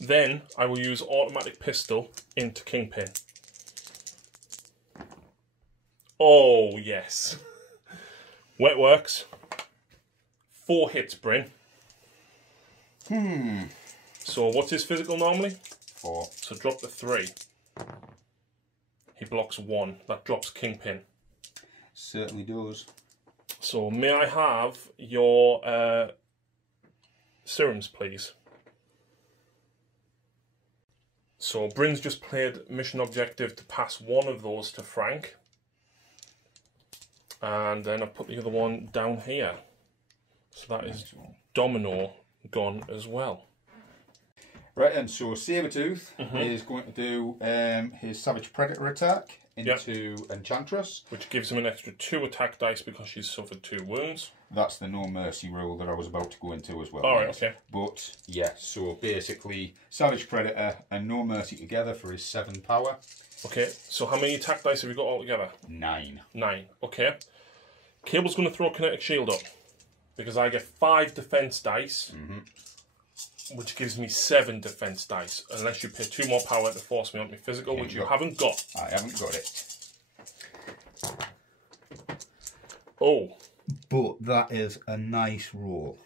Then I will use Automatic Pistol into Kingpin. Oh, yes. Wet Works. 4 hits, Bryn. So what's his physical normally? 4. So drop the 3. He blocks 1. That drops Kingpin. Certainly does. So may I have your serums, please? So Bryn's just played mission objective to pass 1 of those to Frank. And then I put the other one down here. So that is Domino gone as well. Right then, so Sabretooth is going to do his Savage Predator attack into Enchantress. Which gives him an extra 2 attack dice because she's suffered 2 wounds. That's the No Mercy roll that I was about to go into as well. Alright, okay. But, yeah, so basically, Savage Predator and No Mercy together for his 7 power. Okay, so how many attack dice have you got altogether? 9. 9, okay. Cable's going to throw Kinetic Shield up. Because I get 5 defense dice. Which gives me 7 defense dice. Unless you pay 2 more power to force me on my physical, which you haven't got. I haven't got it. Oh. But that is a nice roll.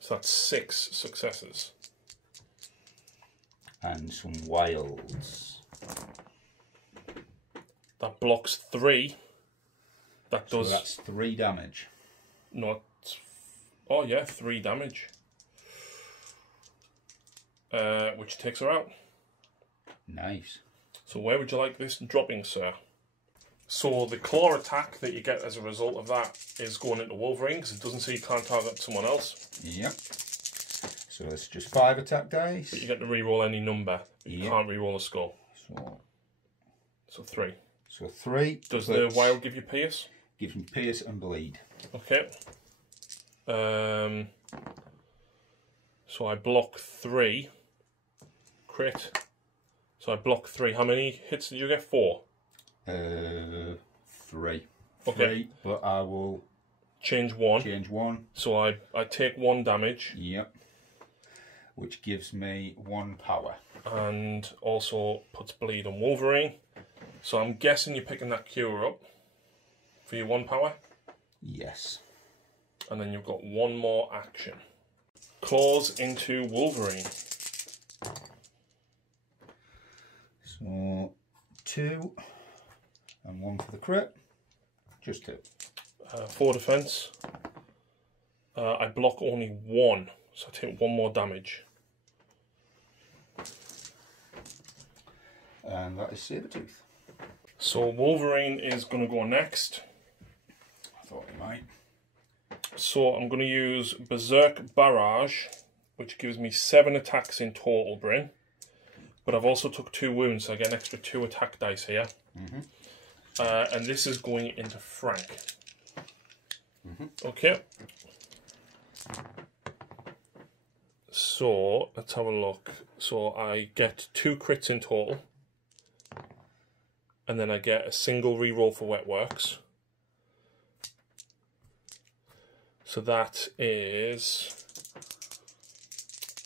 So that's 6 successes. And some wilds. That blocks 3. That does... So that's 3 damage. No, it's... Oh yeah, 3 damage. Which takes her out. Nice. So where would you like this dropping, sir? So the claw attack that you get as a result of that is going into Wolverine because it doesn't say you can't target someone else. Yep. So it's just 5 attack dice. But you get to re-roll any number. But you can't re-roll a skull. So 3. So 3. Does the wild give you pierce? Gives me pierce and bleed. Okay. So I block 3. Crit. So I block 3. How many hits did you get? 4? 3. 3, but I will change 1. Change 1. So I take 1 damage. Yep. Which gives me 1 power. And also puts bleed on Wolverine. So I'm guessing you're picking that cure up for your 1 power? Yes. And then you've got 1 more action. Claws into Wolverine. So 2 and 1 for the crit. Just 2. 4 defense. I block only 1, so I take 1 more damage. And that is Sabretooth. So Wolverine is going to go next. I thought he might. So I'm going to use Berserk Barrage, which gives me 7 attacks in total, Bryn. But I've also took 2 wounds, so I get an extra 2 attack dice here. And this is going into Frank. Okay. So let's have a look. So I get 2 crits in total. And then I get a single reroll for Wet Works. So that is...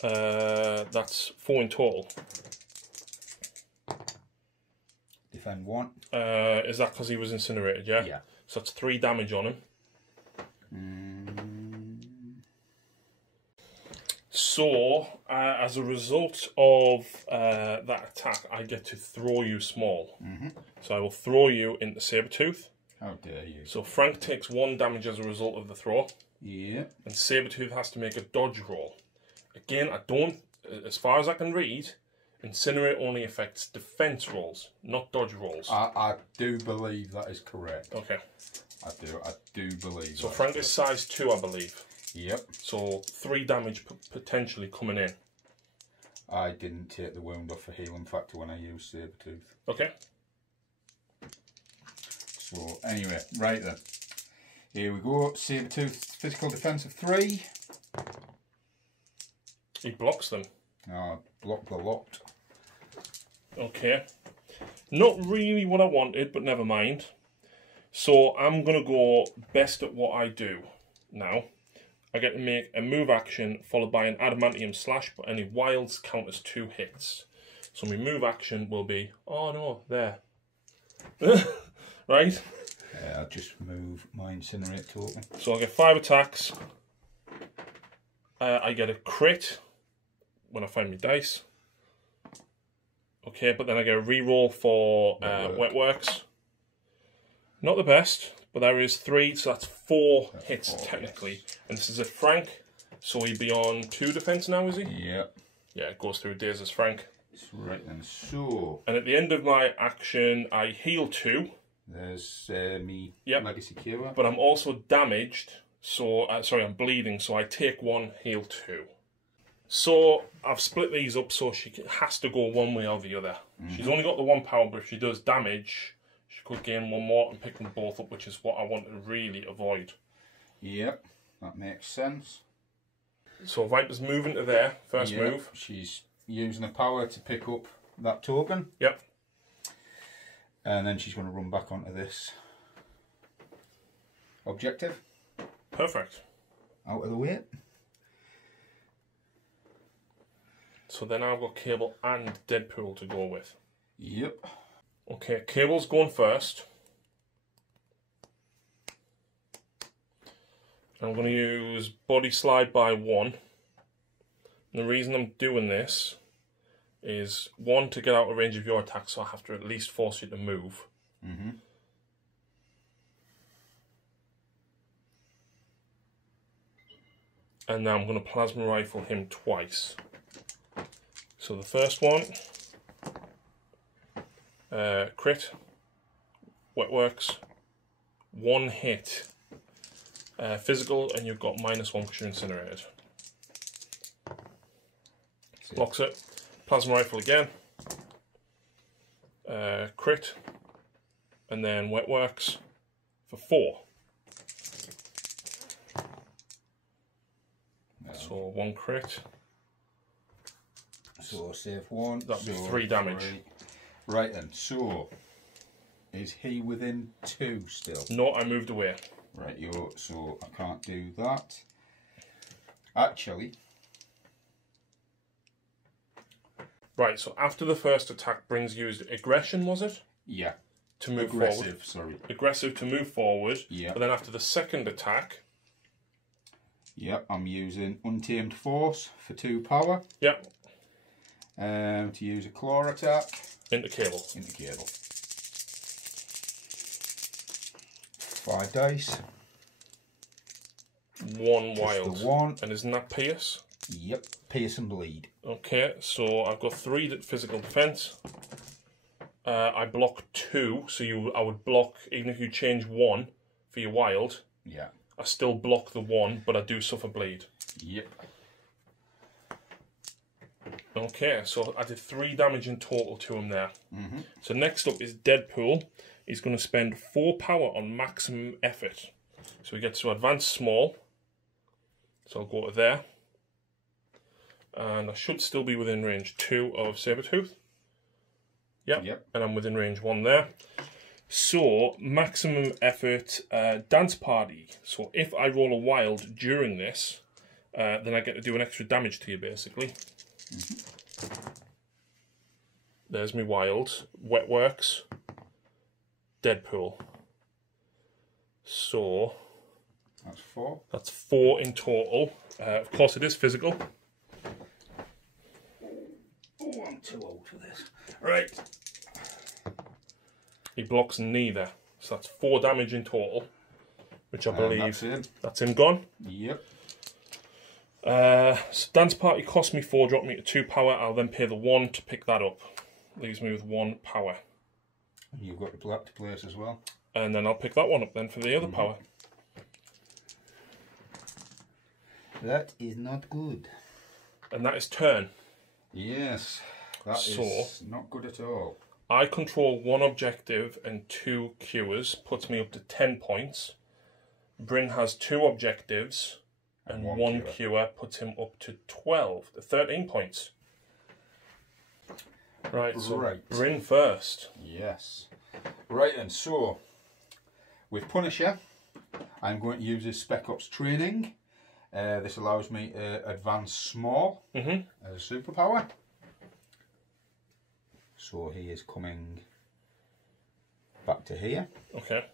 that's 4 in total. Defend 1. Is that because he was incinerated, yeah? Yeah. So that's 3 damage on him. So, as a result of that attack, I get to throw you small. So I will throw you into Sabretooth. How dare you. So Frank takes 1 damage as a result of the throw. Yeah. And Sabretooth has to make a dodge roll. Again, I don't, as far as I can read, Incinerate only affects defense rolls, not dodge rolls. I do believe that is correct. Okay. I do believe so that. Frank is size 2, I believe. Yep. So 3 damage potentially coming in. I didn't take the wound off for healing factor when I used Sabretooth. Okay. So anyway, right then. Here we go. Sabretooth physical defense of 3. He blocks them. Block the lot. Okay. Not really what I wanted, but never mind. So I'm going to go best at what I do now. I get to make a move action followed by an adamantium slash, but any wilds count as 2 hits. So my move action will be, oh no, there. Right? Yeah, I'll just move my incinerate token. So I get 5 attacks. I get a crit when I find my dice. Okay, but then I get a reroll for Wet Works. Not the best, but there is 3, so that's 4 hits technically. Hits. And this is a Frank, so he'd be on 2 defense now, is he? Yeah. Yeah, it goes through days as Frank. That's right then. So. And at the end of my action, I heal 2. There's me Legacy Cure. But I'm also damaged, so sorry, I'm bleeding, so I take 1, heal 2. So I've split these up, so she has to go one way or the other. She's only got the 1 power, but if she does damage, she could gain 1 more and pick them both up, which is what I want to really avoid. Yep, that makes sense. So Viper's moving to there, first move. She's using the power to pick up that token. Yep. And then she's going to run back onto this objective. Perfect. Out of the way. So then I've got Cable and Deadpool to go with. Yep. Okay, Cable's going first. I'm going to use Body Slide by 1. And the reason I'm doing this is 1, to get out of range of your attack, so I have to at least force you to move. And now I'm going to Plasma Rifle him twice. So the first one, crit, Wet Works, 1 hit, physical, and you've got -1 because you're incinerated. Blocks it. Plasma Rifle again, crit, and then Wet Works for 4. So 1 crit. So save 1. That'll be 3 damage. 3. Right then, so Is he within 2 still? No, I moved away. Right, so I can't do that. Actually. Right, so after the first attack, Bryn's used aggression, was it? Yeah. To move Aggressive, forward. sorry. Aggressive to move forward. Yeah. But then after the second attack. Yep, I'm using Untamed Force for 2 power. Yep. To use a claw attack. Into cable. Into cable. 5 dice. 1 Just wild. the 1. And isn't that pierce? Yep, pierce and bleed. Okay, so I've got 3 physical defense. I block 2, so I would block, even if you change 1 for your wild. Yeah. I still block the 1, but I do suffer bleed. Yep. Okay, so I did 3 damage in total to him there. Mm-hmm. So next up is Deadpool. He's going to spend 4 power on maximum effort. So he gets to advance small. So I'll go to there. And I should still be within range 2 of Sabretooth. Yep. And I'm within range 1 there. So, maximum effort, dance party. So if I roll a wild during this, then I get to do an extra damage to you, basically. Mm-hmm. There's my wild. Wet works. Deadpool. So... That's 4. That's 4 in total. Of course it is physical. Oh, I'm too old for this. Right. He blocks neither. So that's 4 damage in total. Which I believe... That's him gone. Yep. So Dance Party cost me 4, dropped me to 2 power. I'll then pay the 1 to pick that up. Leaves me with 1 power. You've got the black to place as well. And then I'll pick that one up then for the other power. That is not good. And that is turn. Yes. That is not good at all. I control 1 objective and 2 cures. Puts me up to 10 points. Bryn has 2 objectives and 1 cure. Puts him up to 13 points. Right, so Bryn first. Yes. Right then, so with Punisher, I'm going to use his Spec Ops training. This allows me to advance small as a superpower. So he is coming back to here. Okay.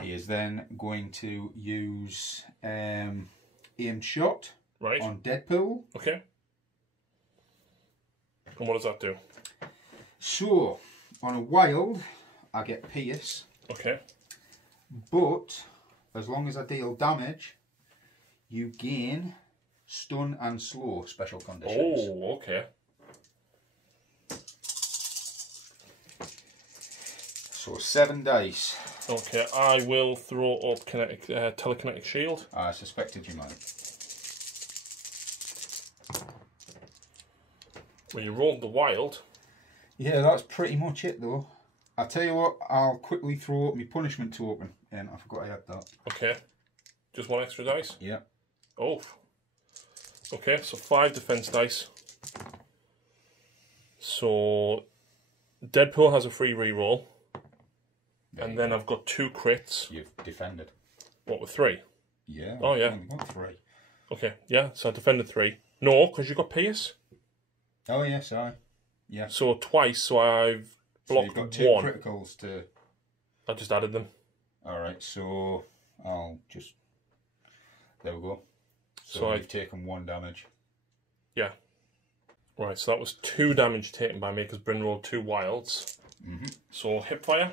He is then going to use aim shot on Deadpool. Okay. And what does that do? So, on a wild, I get pierce. Okay. But, as long as I deal damage, you gain stun and slow special conditions. Oh, okay. So 7 dice. Okay, I will throw up telekinetic shield. I suspected you might. Well, you rolled the wild. Yeah, that's pretty much it though. I'll tell you what, I'll quickly throw up my punishment token. And I forgot I had that. Okay. Just 1 extra dice? Yeah. Oh. Okay, so 5 defense dice. So Deadpool has a free reroll. And then I've got 2 crits. You've defended. What, with 3? Yeah. Oh, yeah. I've got 3. Okay, yeah, so I defended 3. No, because you got pierce. Oh, yes, yeah. So twice, so I've blocked 1. So you've got 2 criticals to... I just added them. Alright, so I'll just... There we go. So I've taken 1 damage. Yeah. Right, so that was 2 damage taken by me because Bryn rolled 2 wilds. So hip fire.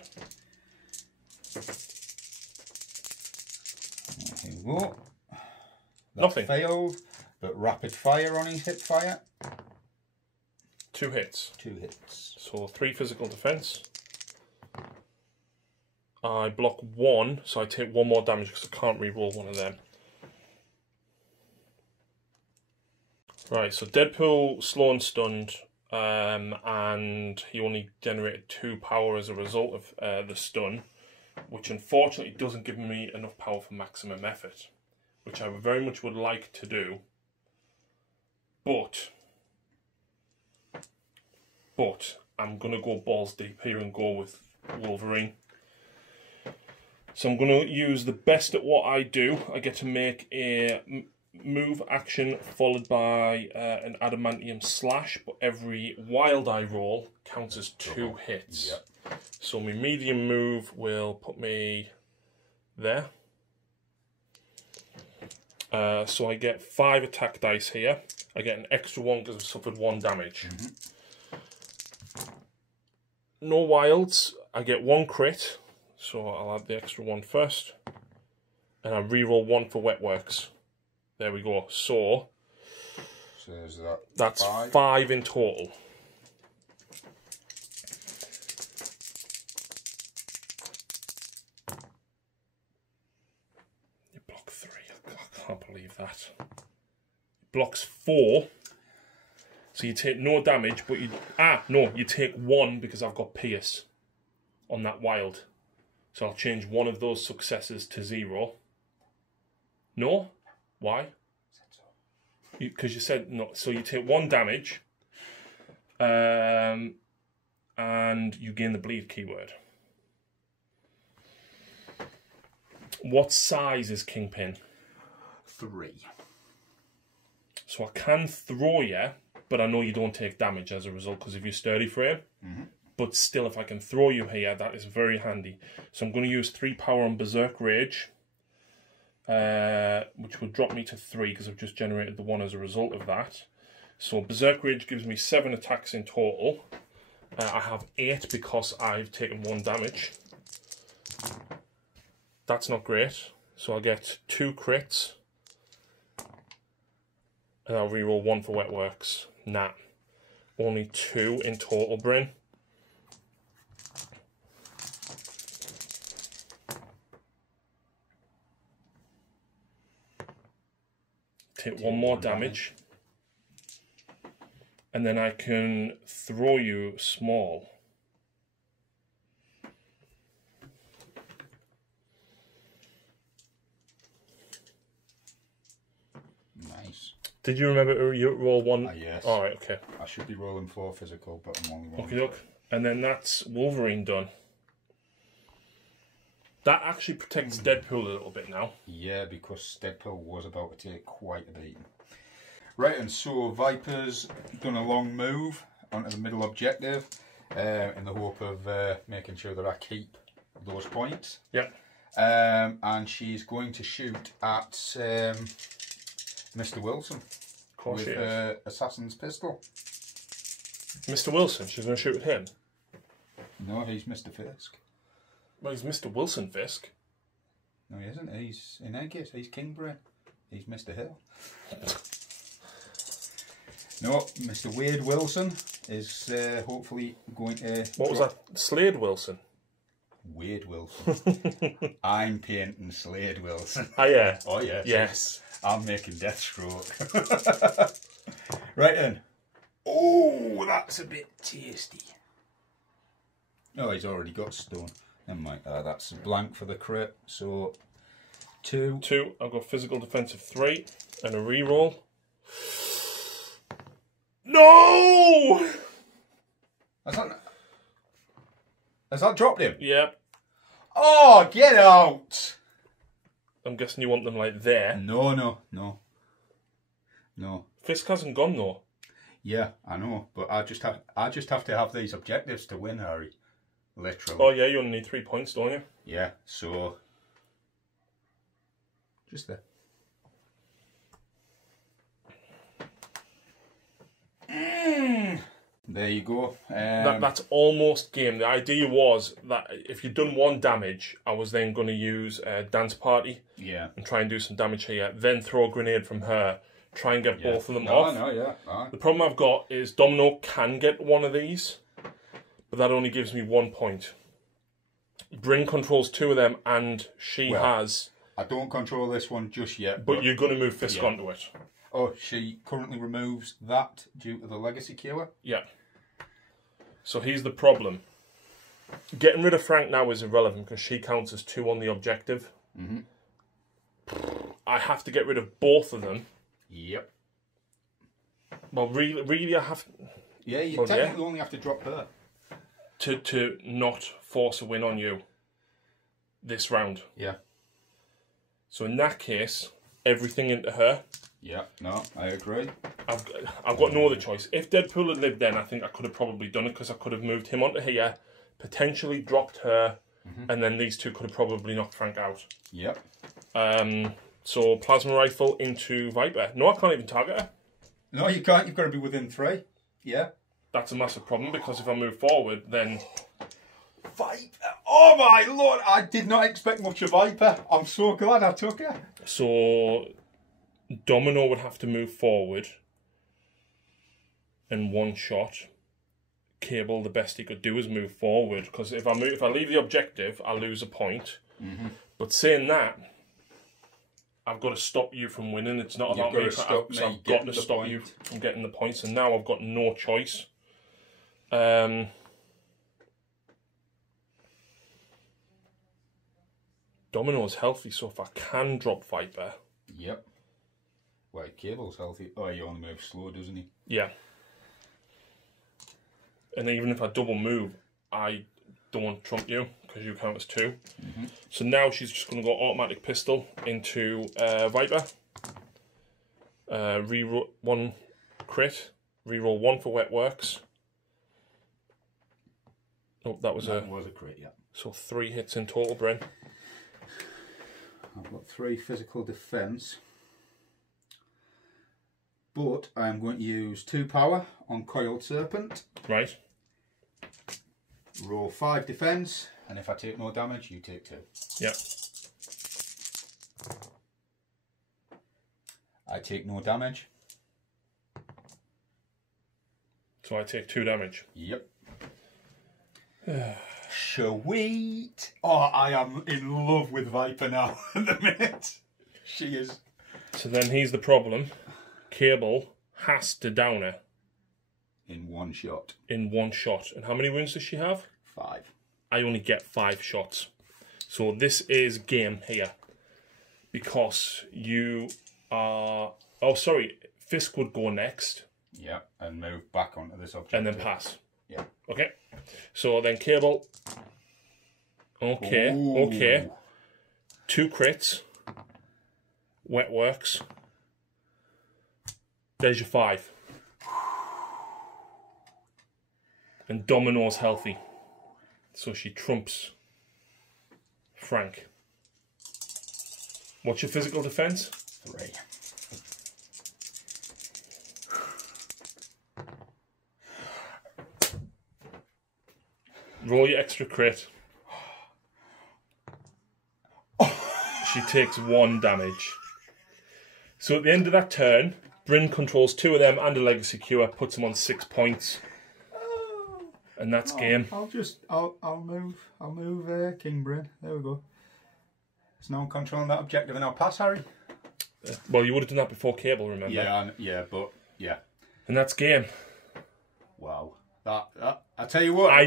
Here we go. That Nothing. Failed, but rapid fire on his hip fire. 2 hits. 2 hits. So 3 physical defense. I block 1, so I take 1 more damage because I can't re-roll one of them. Right, so Deadpool slow and stunned, and he only generated 2 power as a result of the stun, which unfortunately doesn't give me enough power for maximum effort, which I very much would like to do. But but I'm going to go balls deep here and go with Wolverine. So I'm going to use the best at what I do. I get to make a move action followed by an adamantium slash, but every wild eye roll counts as 2 hits. Yep. So my medium move will put me there. So I get 5 attack dice here. I get an extra 1 because I've suffered 1 damage. No wilds. I get 1 crit. So I'll add the extra 1 first. And I reroll 1 for wet works. There we go. So is that's 5 in total. You block 3. I can't believe that. Blocks 4. So you take no damage, but you take 1 because I've got Pierce on that wild. So I'll change one of those successes to 0. No? Why? Because you said no. So you take 1 damage, and you gain the bleed keyword. What size is Kingpin? 3. So I can throw you, but I know you don't take damage as a result because of your sturdy frame. But still, if I can throw you here, that is very handy. So I'm going to use 3 power on Berserk Rage, which will drop me to 3 because I've just generated the 1 as a result of that. So Berserk Rage gives me 7 attacks in total. I have 8 because I've taken 1 damage. That's not great. So I get 2 crits. And I'll reroll 1 for wet works. Nah. Only 2 in total, Bryn. Take 1 more damage. And then I can throw you small. Nice. Did you remember you roll 1? Yes. Alright, okay. I should be rolling 4 physical, but I'm only rolling. Okay, look. And then that's Wolverine done. That actually protects Deadpool a little bit now. Yeah, because Deadpool was about to take quite a beating. Right, and so Viper's done a long move onto the middle objective in the hope of making sure that I keep those points. Yep. And she's going to shoot at Mr. Wilson with Assassin's Pistol. Mr. Wilson? She's going to shoot at him? No, he's Mr. Fisk. Well, he's Mr. Wilson Fisk. No, he isn't. He's in Eggis. He's King Bryn. He's Mr. Hill. No, Mr. Wade Wilson is hopefully going to... What was that? Slade Wilson? Wade Wilson. I'm painting Slade Wilson. Oh, yeah. Oh, yeah. Yes. I'm making Deathstroke. Right then. Oh, that's a bit tasty. Oh, he's already got stone. Never mind. That's blank for the crit. So, 2. 2. I've got physical defensive 3 and a reroll. No! Has that dropped him? Yep. Oh, get out! I'm guessing you want them like there. No. Fisk hasn't gone though. Yeah, I know, but I just have to have these objectives to win, Harry. Literally. Oh yeah, you only need 3 points, don't you? Yeah, so just there. There you go. That's almost game. The idea was that if you'd done 1 damage, I was then going to use a dance party. Yeah. And try and do some damage here. Then throw a grenade from her. Try and get both of them off. The problem I've got is Domino can get 1 of these, but that only gives me 1 point. Bryn controls 2 of them, and she has... I don't control this one just yet. But you're going to move Fisk onto it. Oh, she currently removes that due to the legacy cure? Yeah. So here's the problem. Getting rid of Frank now is irrelevant because she counts as 2 on the objective. I have to get rid of both of them. Yep. Well, really I have... Yeah, you technically only have to drop her. To not force a win on you this round. Yeah. So in that case, everything into her. Yeah, no, I agree. I've got no other choice. If Deadpool had lived then, I think I could have probably done it, because I could have moved him onto here, potentially dropped her, and then these two could have probably knocked Frank out. Yep. So Plasma Rifle into Viper. No, I can't even target her. No, you can't. You've got to be within 3. Yeah. That's a massive problem, because if I move forward, then... Viper! Oh my lord! I did not expect much of Viper. I'm so glad I took her. So Domino would have to move forward and one shot. Cable, the best he could do is move forward, because if I leave the objective, I lose a point. But saying that, I've got to stop you from winning. It's not about me. So I've got to stop you from getting the points, and now I've got no choice. Domino's healthy, so if I can drop Viper... Yep. Wait, Cable's healthy. Oh, he only moves slow, doesn't he? Yeah. And even if I double move, I don't trump you, because you count as 2. So now she's just going to go automatic pistol into Viper. Reroll 1 crit. Reroll 1 for wet works. Oh, that was a crit, yeah. So 3 hits in total, Bryn. I've got 3 physical defence, but I'm going to use 2 power on Coiled Serpent. Right. Roll 5 defence, and if I take no damage, you take 2. Yep. I take no damage. So I take 2 damage. Yep. Sweet. Oh, I am in love with Viper now at the minute. She is. So then here's the problem. Cable has to down her. In 1 shot. In 1 shot. And how many wounds does she have? 5. I only get 5 shots. So this is game here. Because you are... Oh, sorry. Fisk would go next. Yeah, and move back onto this object. And then pass. Yeah. Okay. So then Cable... Okay, Ooh. okay. 2 crits. Wet works. There's your 5. And Domino's healthy. So she trumps Frank. What's your physical defense? 3. Roll your extra crit. She takes 1 damage. So at the end of that turn, Bryn controls 2 of them and a legacy cure, puts them on 6 points. And that's game. I'll move King Bryn. There we go. There's no one controlling that objective, and I'll pass, Harry. Well, you would have done that before Cable, remember? Yeah, but yeah. And that's game. Wow. That I tell you what, I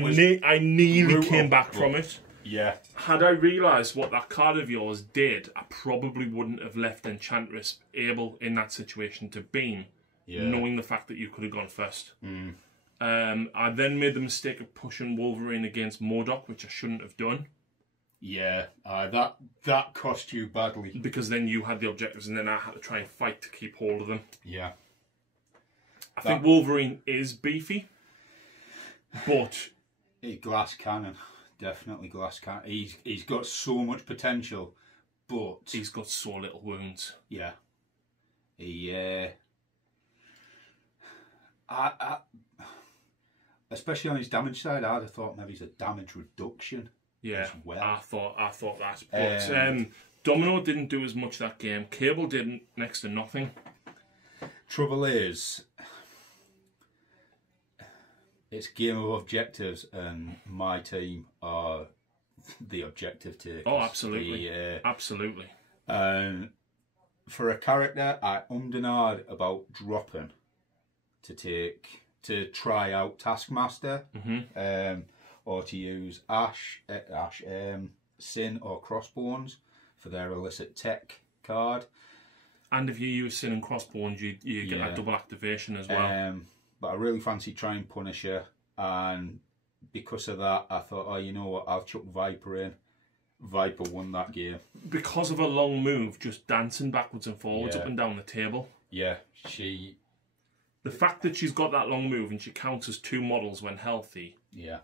nearly came back from it. Yeah. Had I realised what that card of yours did, I probably wouldn't have left Enchantress able in that situation to beam, knowing the fact that you could have gone first. I then made the mistake of pushing Wolverine against MODOK, which I shouldn't have done. Yeah, that cost you badly. Because then you had the objectives and then I had to try and fight to keep hold of them. Yeah. I think Wolverine is beefy, but... Glass cannon. Definitely glass cannon. He's got so much potential, but... He's got so little wounds. Yeah. Especially on his damage side, I'd have thought maybe it's a damage reduction. Yeah, as well. I thought that. But Domino didn't do as much that game. Cable did next to nothing. Trouble is, it's a game of objectives, and my team are the objective takers. Oh, absolutely. Absolutely. And for a character, I ummed about dropping to try out Taskmaster, or to use Sin or Crossbones for their illicit tech card. And if you use Sin and Crossbones, you get that double activation as well. but I really fancy trying Punisher, and because of that, I thought, oh, you know what, I'll chuck Viper in. Viper won that game. Because of a long move, just dancing backwards and forwards, Yeah. up and down the table. Yeah, she... The fact that she's got that long move and she counts as 2 models when healthy. Yeah.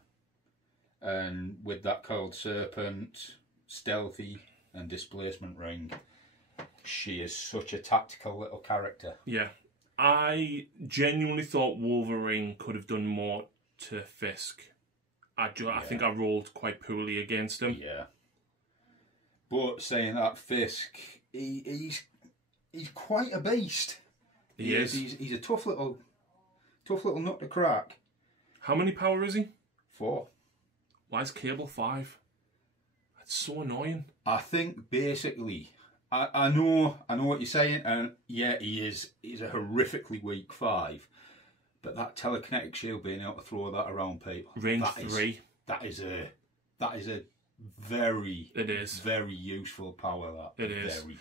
And with that Cold Serpent, Stealthy, and Displacement Ring, she is such a tactical little character. Yeah. I genuinely thought Wolverine could have done more to Fisk. I think I rolled quite poorly against him. Yeah. But saying that, Fisk, he's quite a beast. He is. He's a tough little nut to crack. How many power is he? 4. Why is Cable 5? That's so annoying. I think basically, I know what you're saying, and yeah, he's a horrifically weak 5. But that telekinetic shield, being able to throw that around people, Range 3. That is a very very useful power. That it is. Very.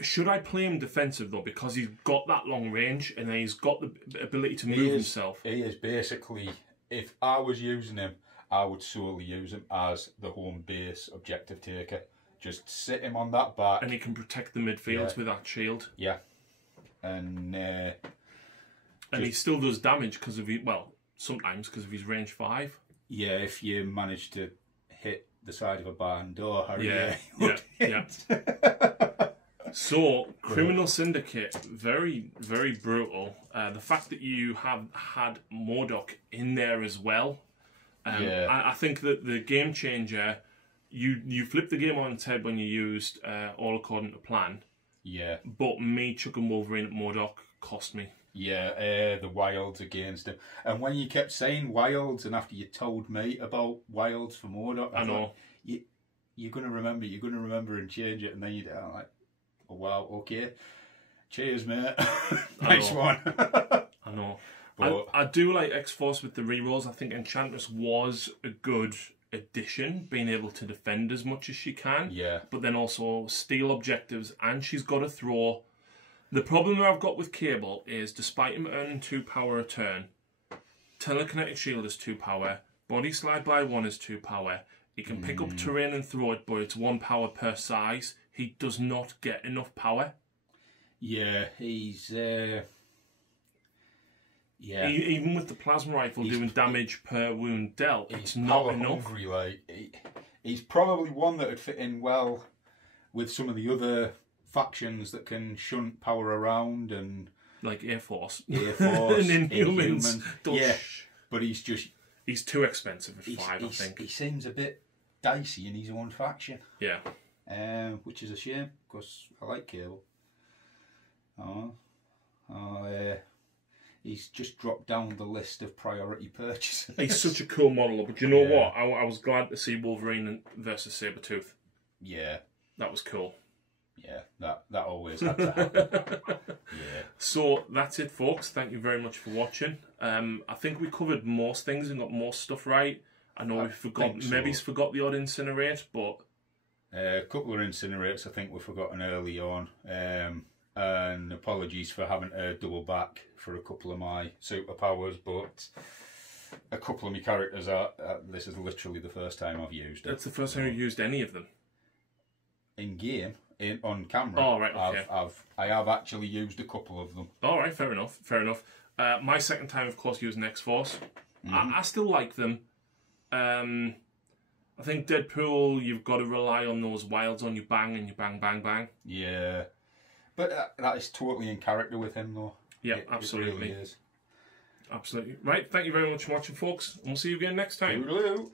Should I play him defensive though, because he's got that long range and he's got the ability to move himself? He is basically. If I was using him, I would solely use him as the home base objective taker. Just sit him on that back, and he can protect the midfield with that shield. Yeah, and he still does damage because of sometimes because of his range 5. Yeah, if you manage to hit the side of a barn door, yeah. So, Criminal Syndicate, very, very brutal. The fact that you have had MODOK in there as well, I think that the game changer, you flipped the game on its head when you used All According to Plan. Yeah. But me chucking Wolverine at MODOK cost me. Yeah, the wilds against him. And when you kept saying wilds, and after you told me about wilds for MODOK, I know. You're going to remember and change it, and then you're like, oh, wow, okay. Cheers, mate. Nice one. I know. But I do like X-Force with the rerolls. I think Enchantress was a good addition, being able to defend as much as she can. Yeah. But then also steal objectives, and she's got to throw. The problem that I've got with Cable is, despite him earning 2 power a turn, Telekinetic Shield is 2 power, Body Slide by 1 is 2 power. He can pick up terrain and throw it, but it's 1 power per size. He does not get enough power. Yeah, he's... Even with the plasma rifle doing damage per wound dealt, it's not enough. Hungry, like, he's probably one that would fit in well with some of the other factions that can shunt power around, and like Air Force and Inhumans. Yeah, but he's too expensive at 5. I think he seems a bit dicey in his own faction. Yeah, which is a shame because I like Cable. He's just dropped down the list of priority purchases. He's such a cool model, but you know what? I was glad to see Wolverine versus Sabretooth. Yeah, that was cool. Yeah, that always had to happen. Yeah. So that's it, folks. Thank you very much for watching. I think we covered most things and got most stuff right. I know we forgot, maybe forgot the odd Incinerate, but a couple of Incinerates I think were forgotten early on. And apologies for having to double back for a couple of my superpowers, but a couple of my characters are. This is literally the first time I've used it. That's the first time you've used any of them in game. On camera. Oh, right, okay. I have actually used a couple of them. All right, fair enough. My second time, of course, using X-Force. I still like them. I think Deadpool, you've got to rely on those wilds on you bang and you bang, bang, bang. Yeah. But that is totally in character with him, though. Yeah, absolutely. It really is. Absolutely. Right, thank you very much for watching, folks. And we'll see you again next time. Toodaloo.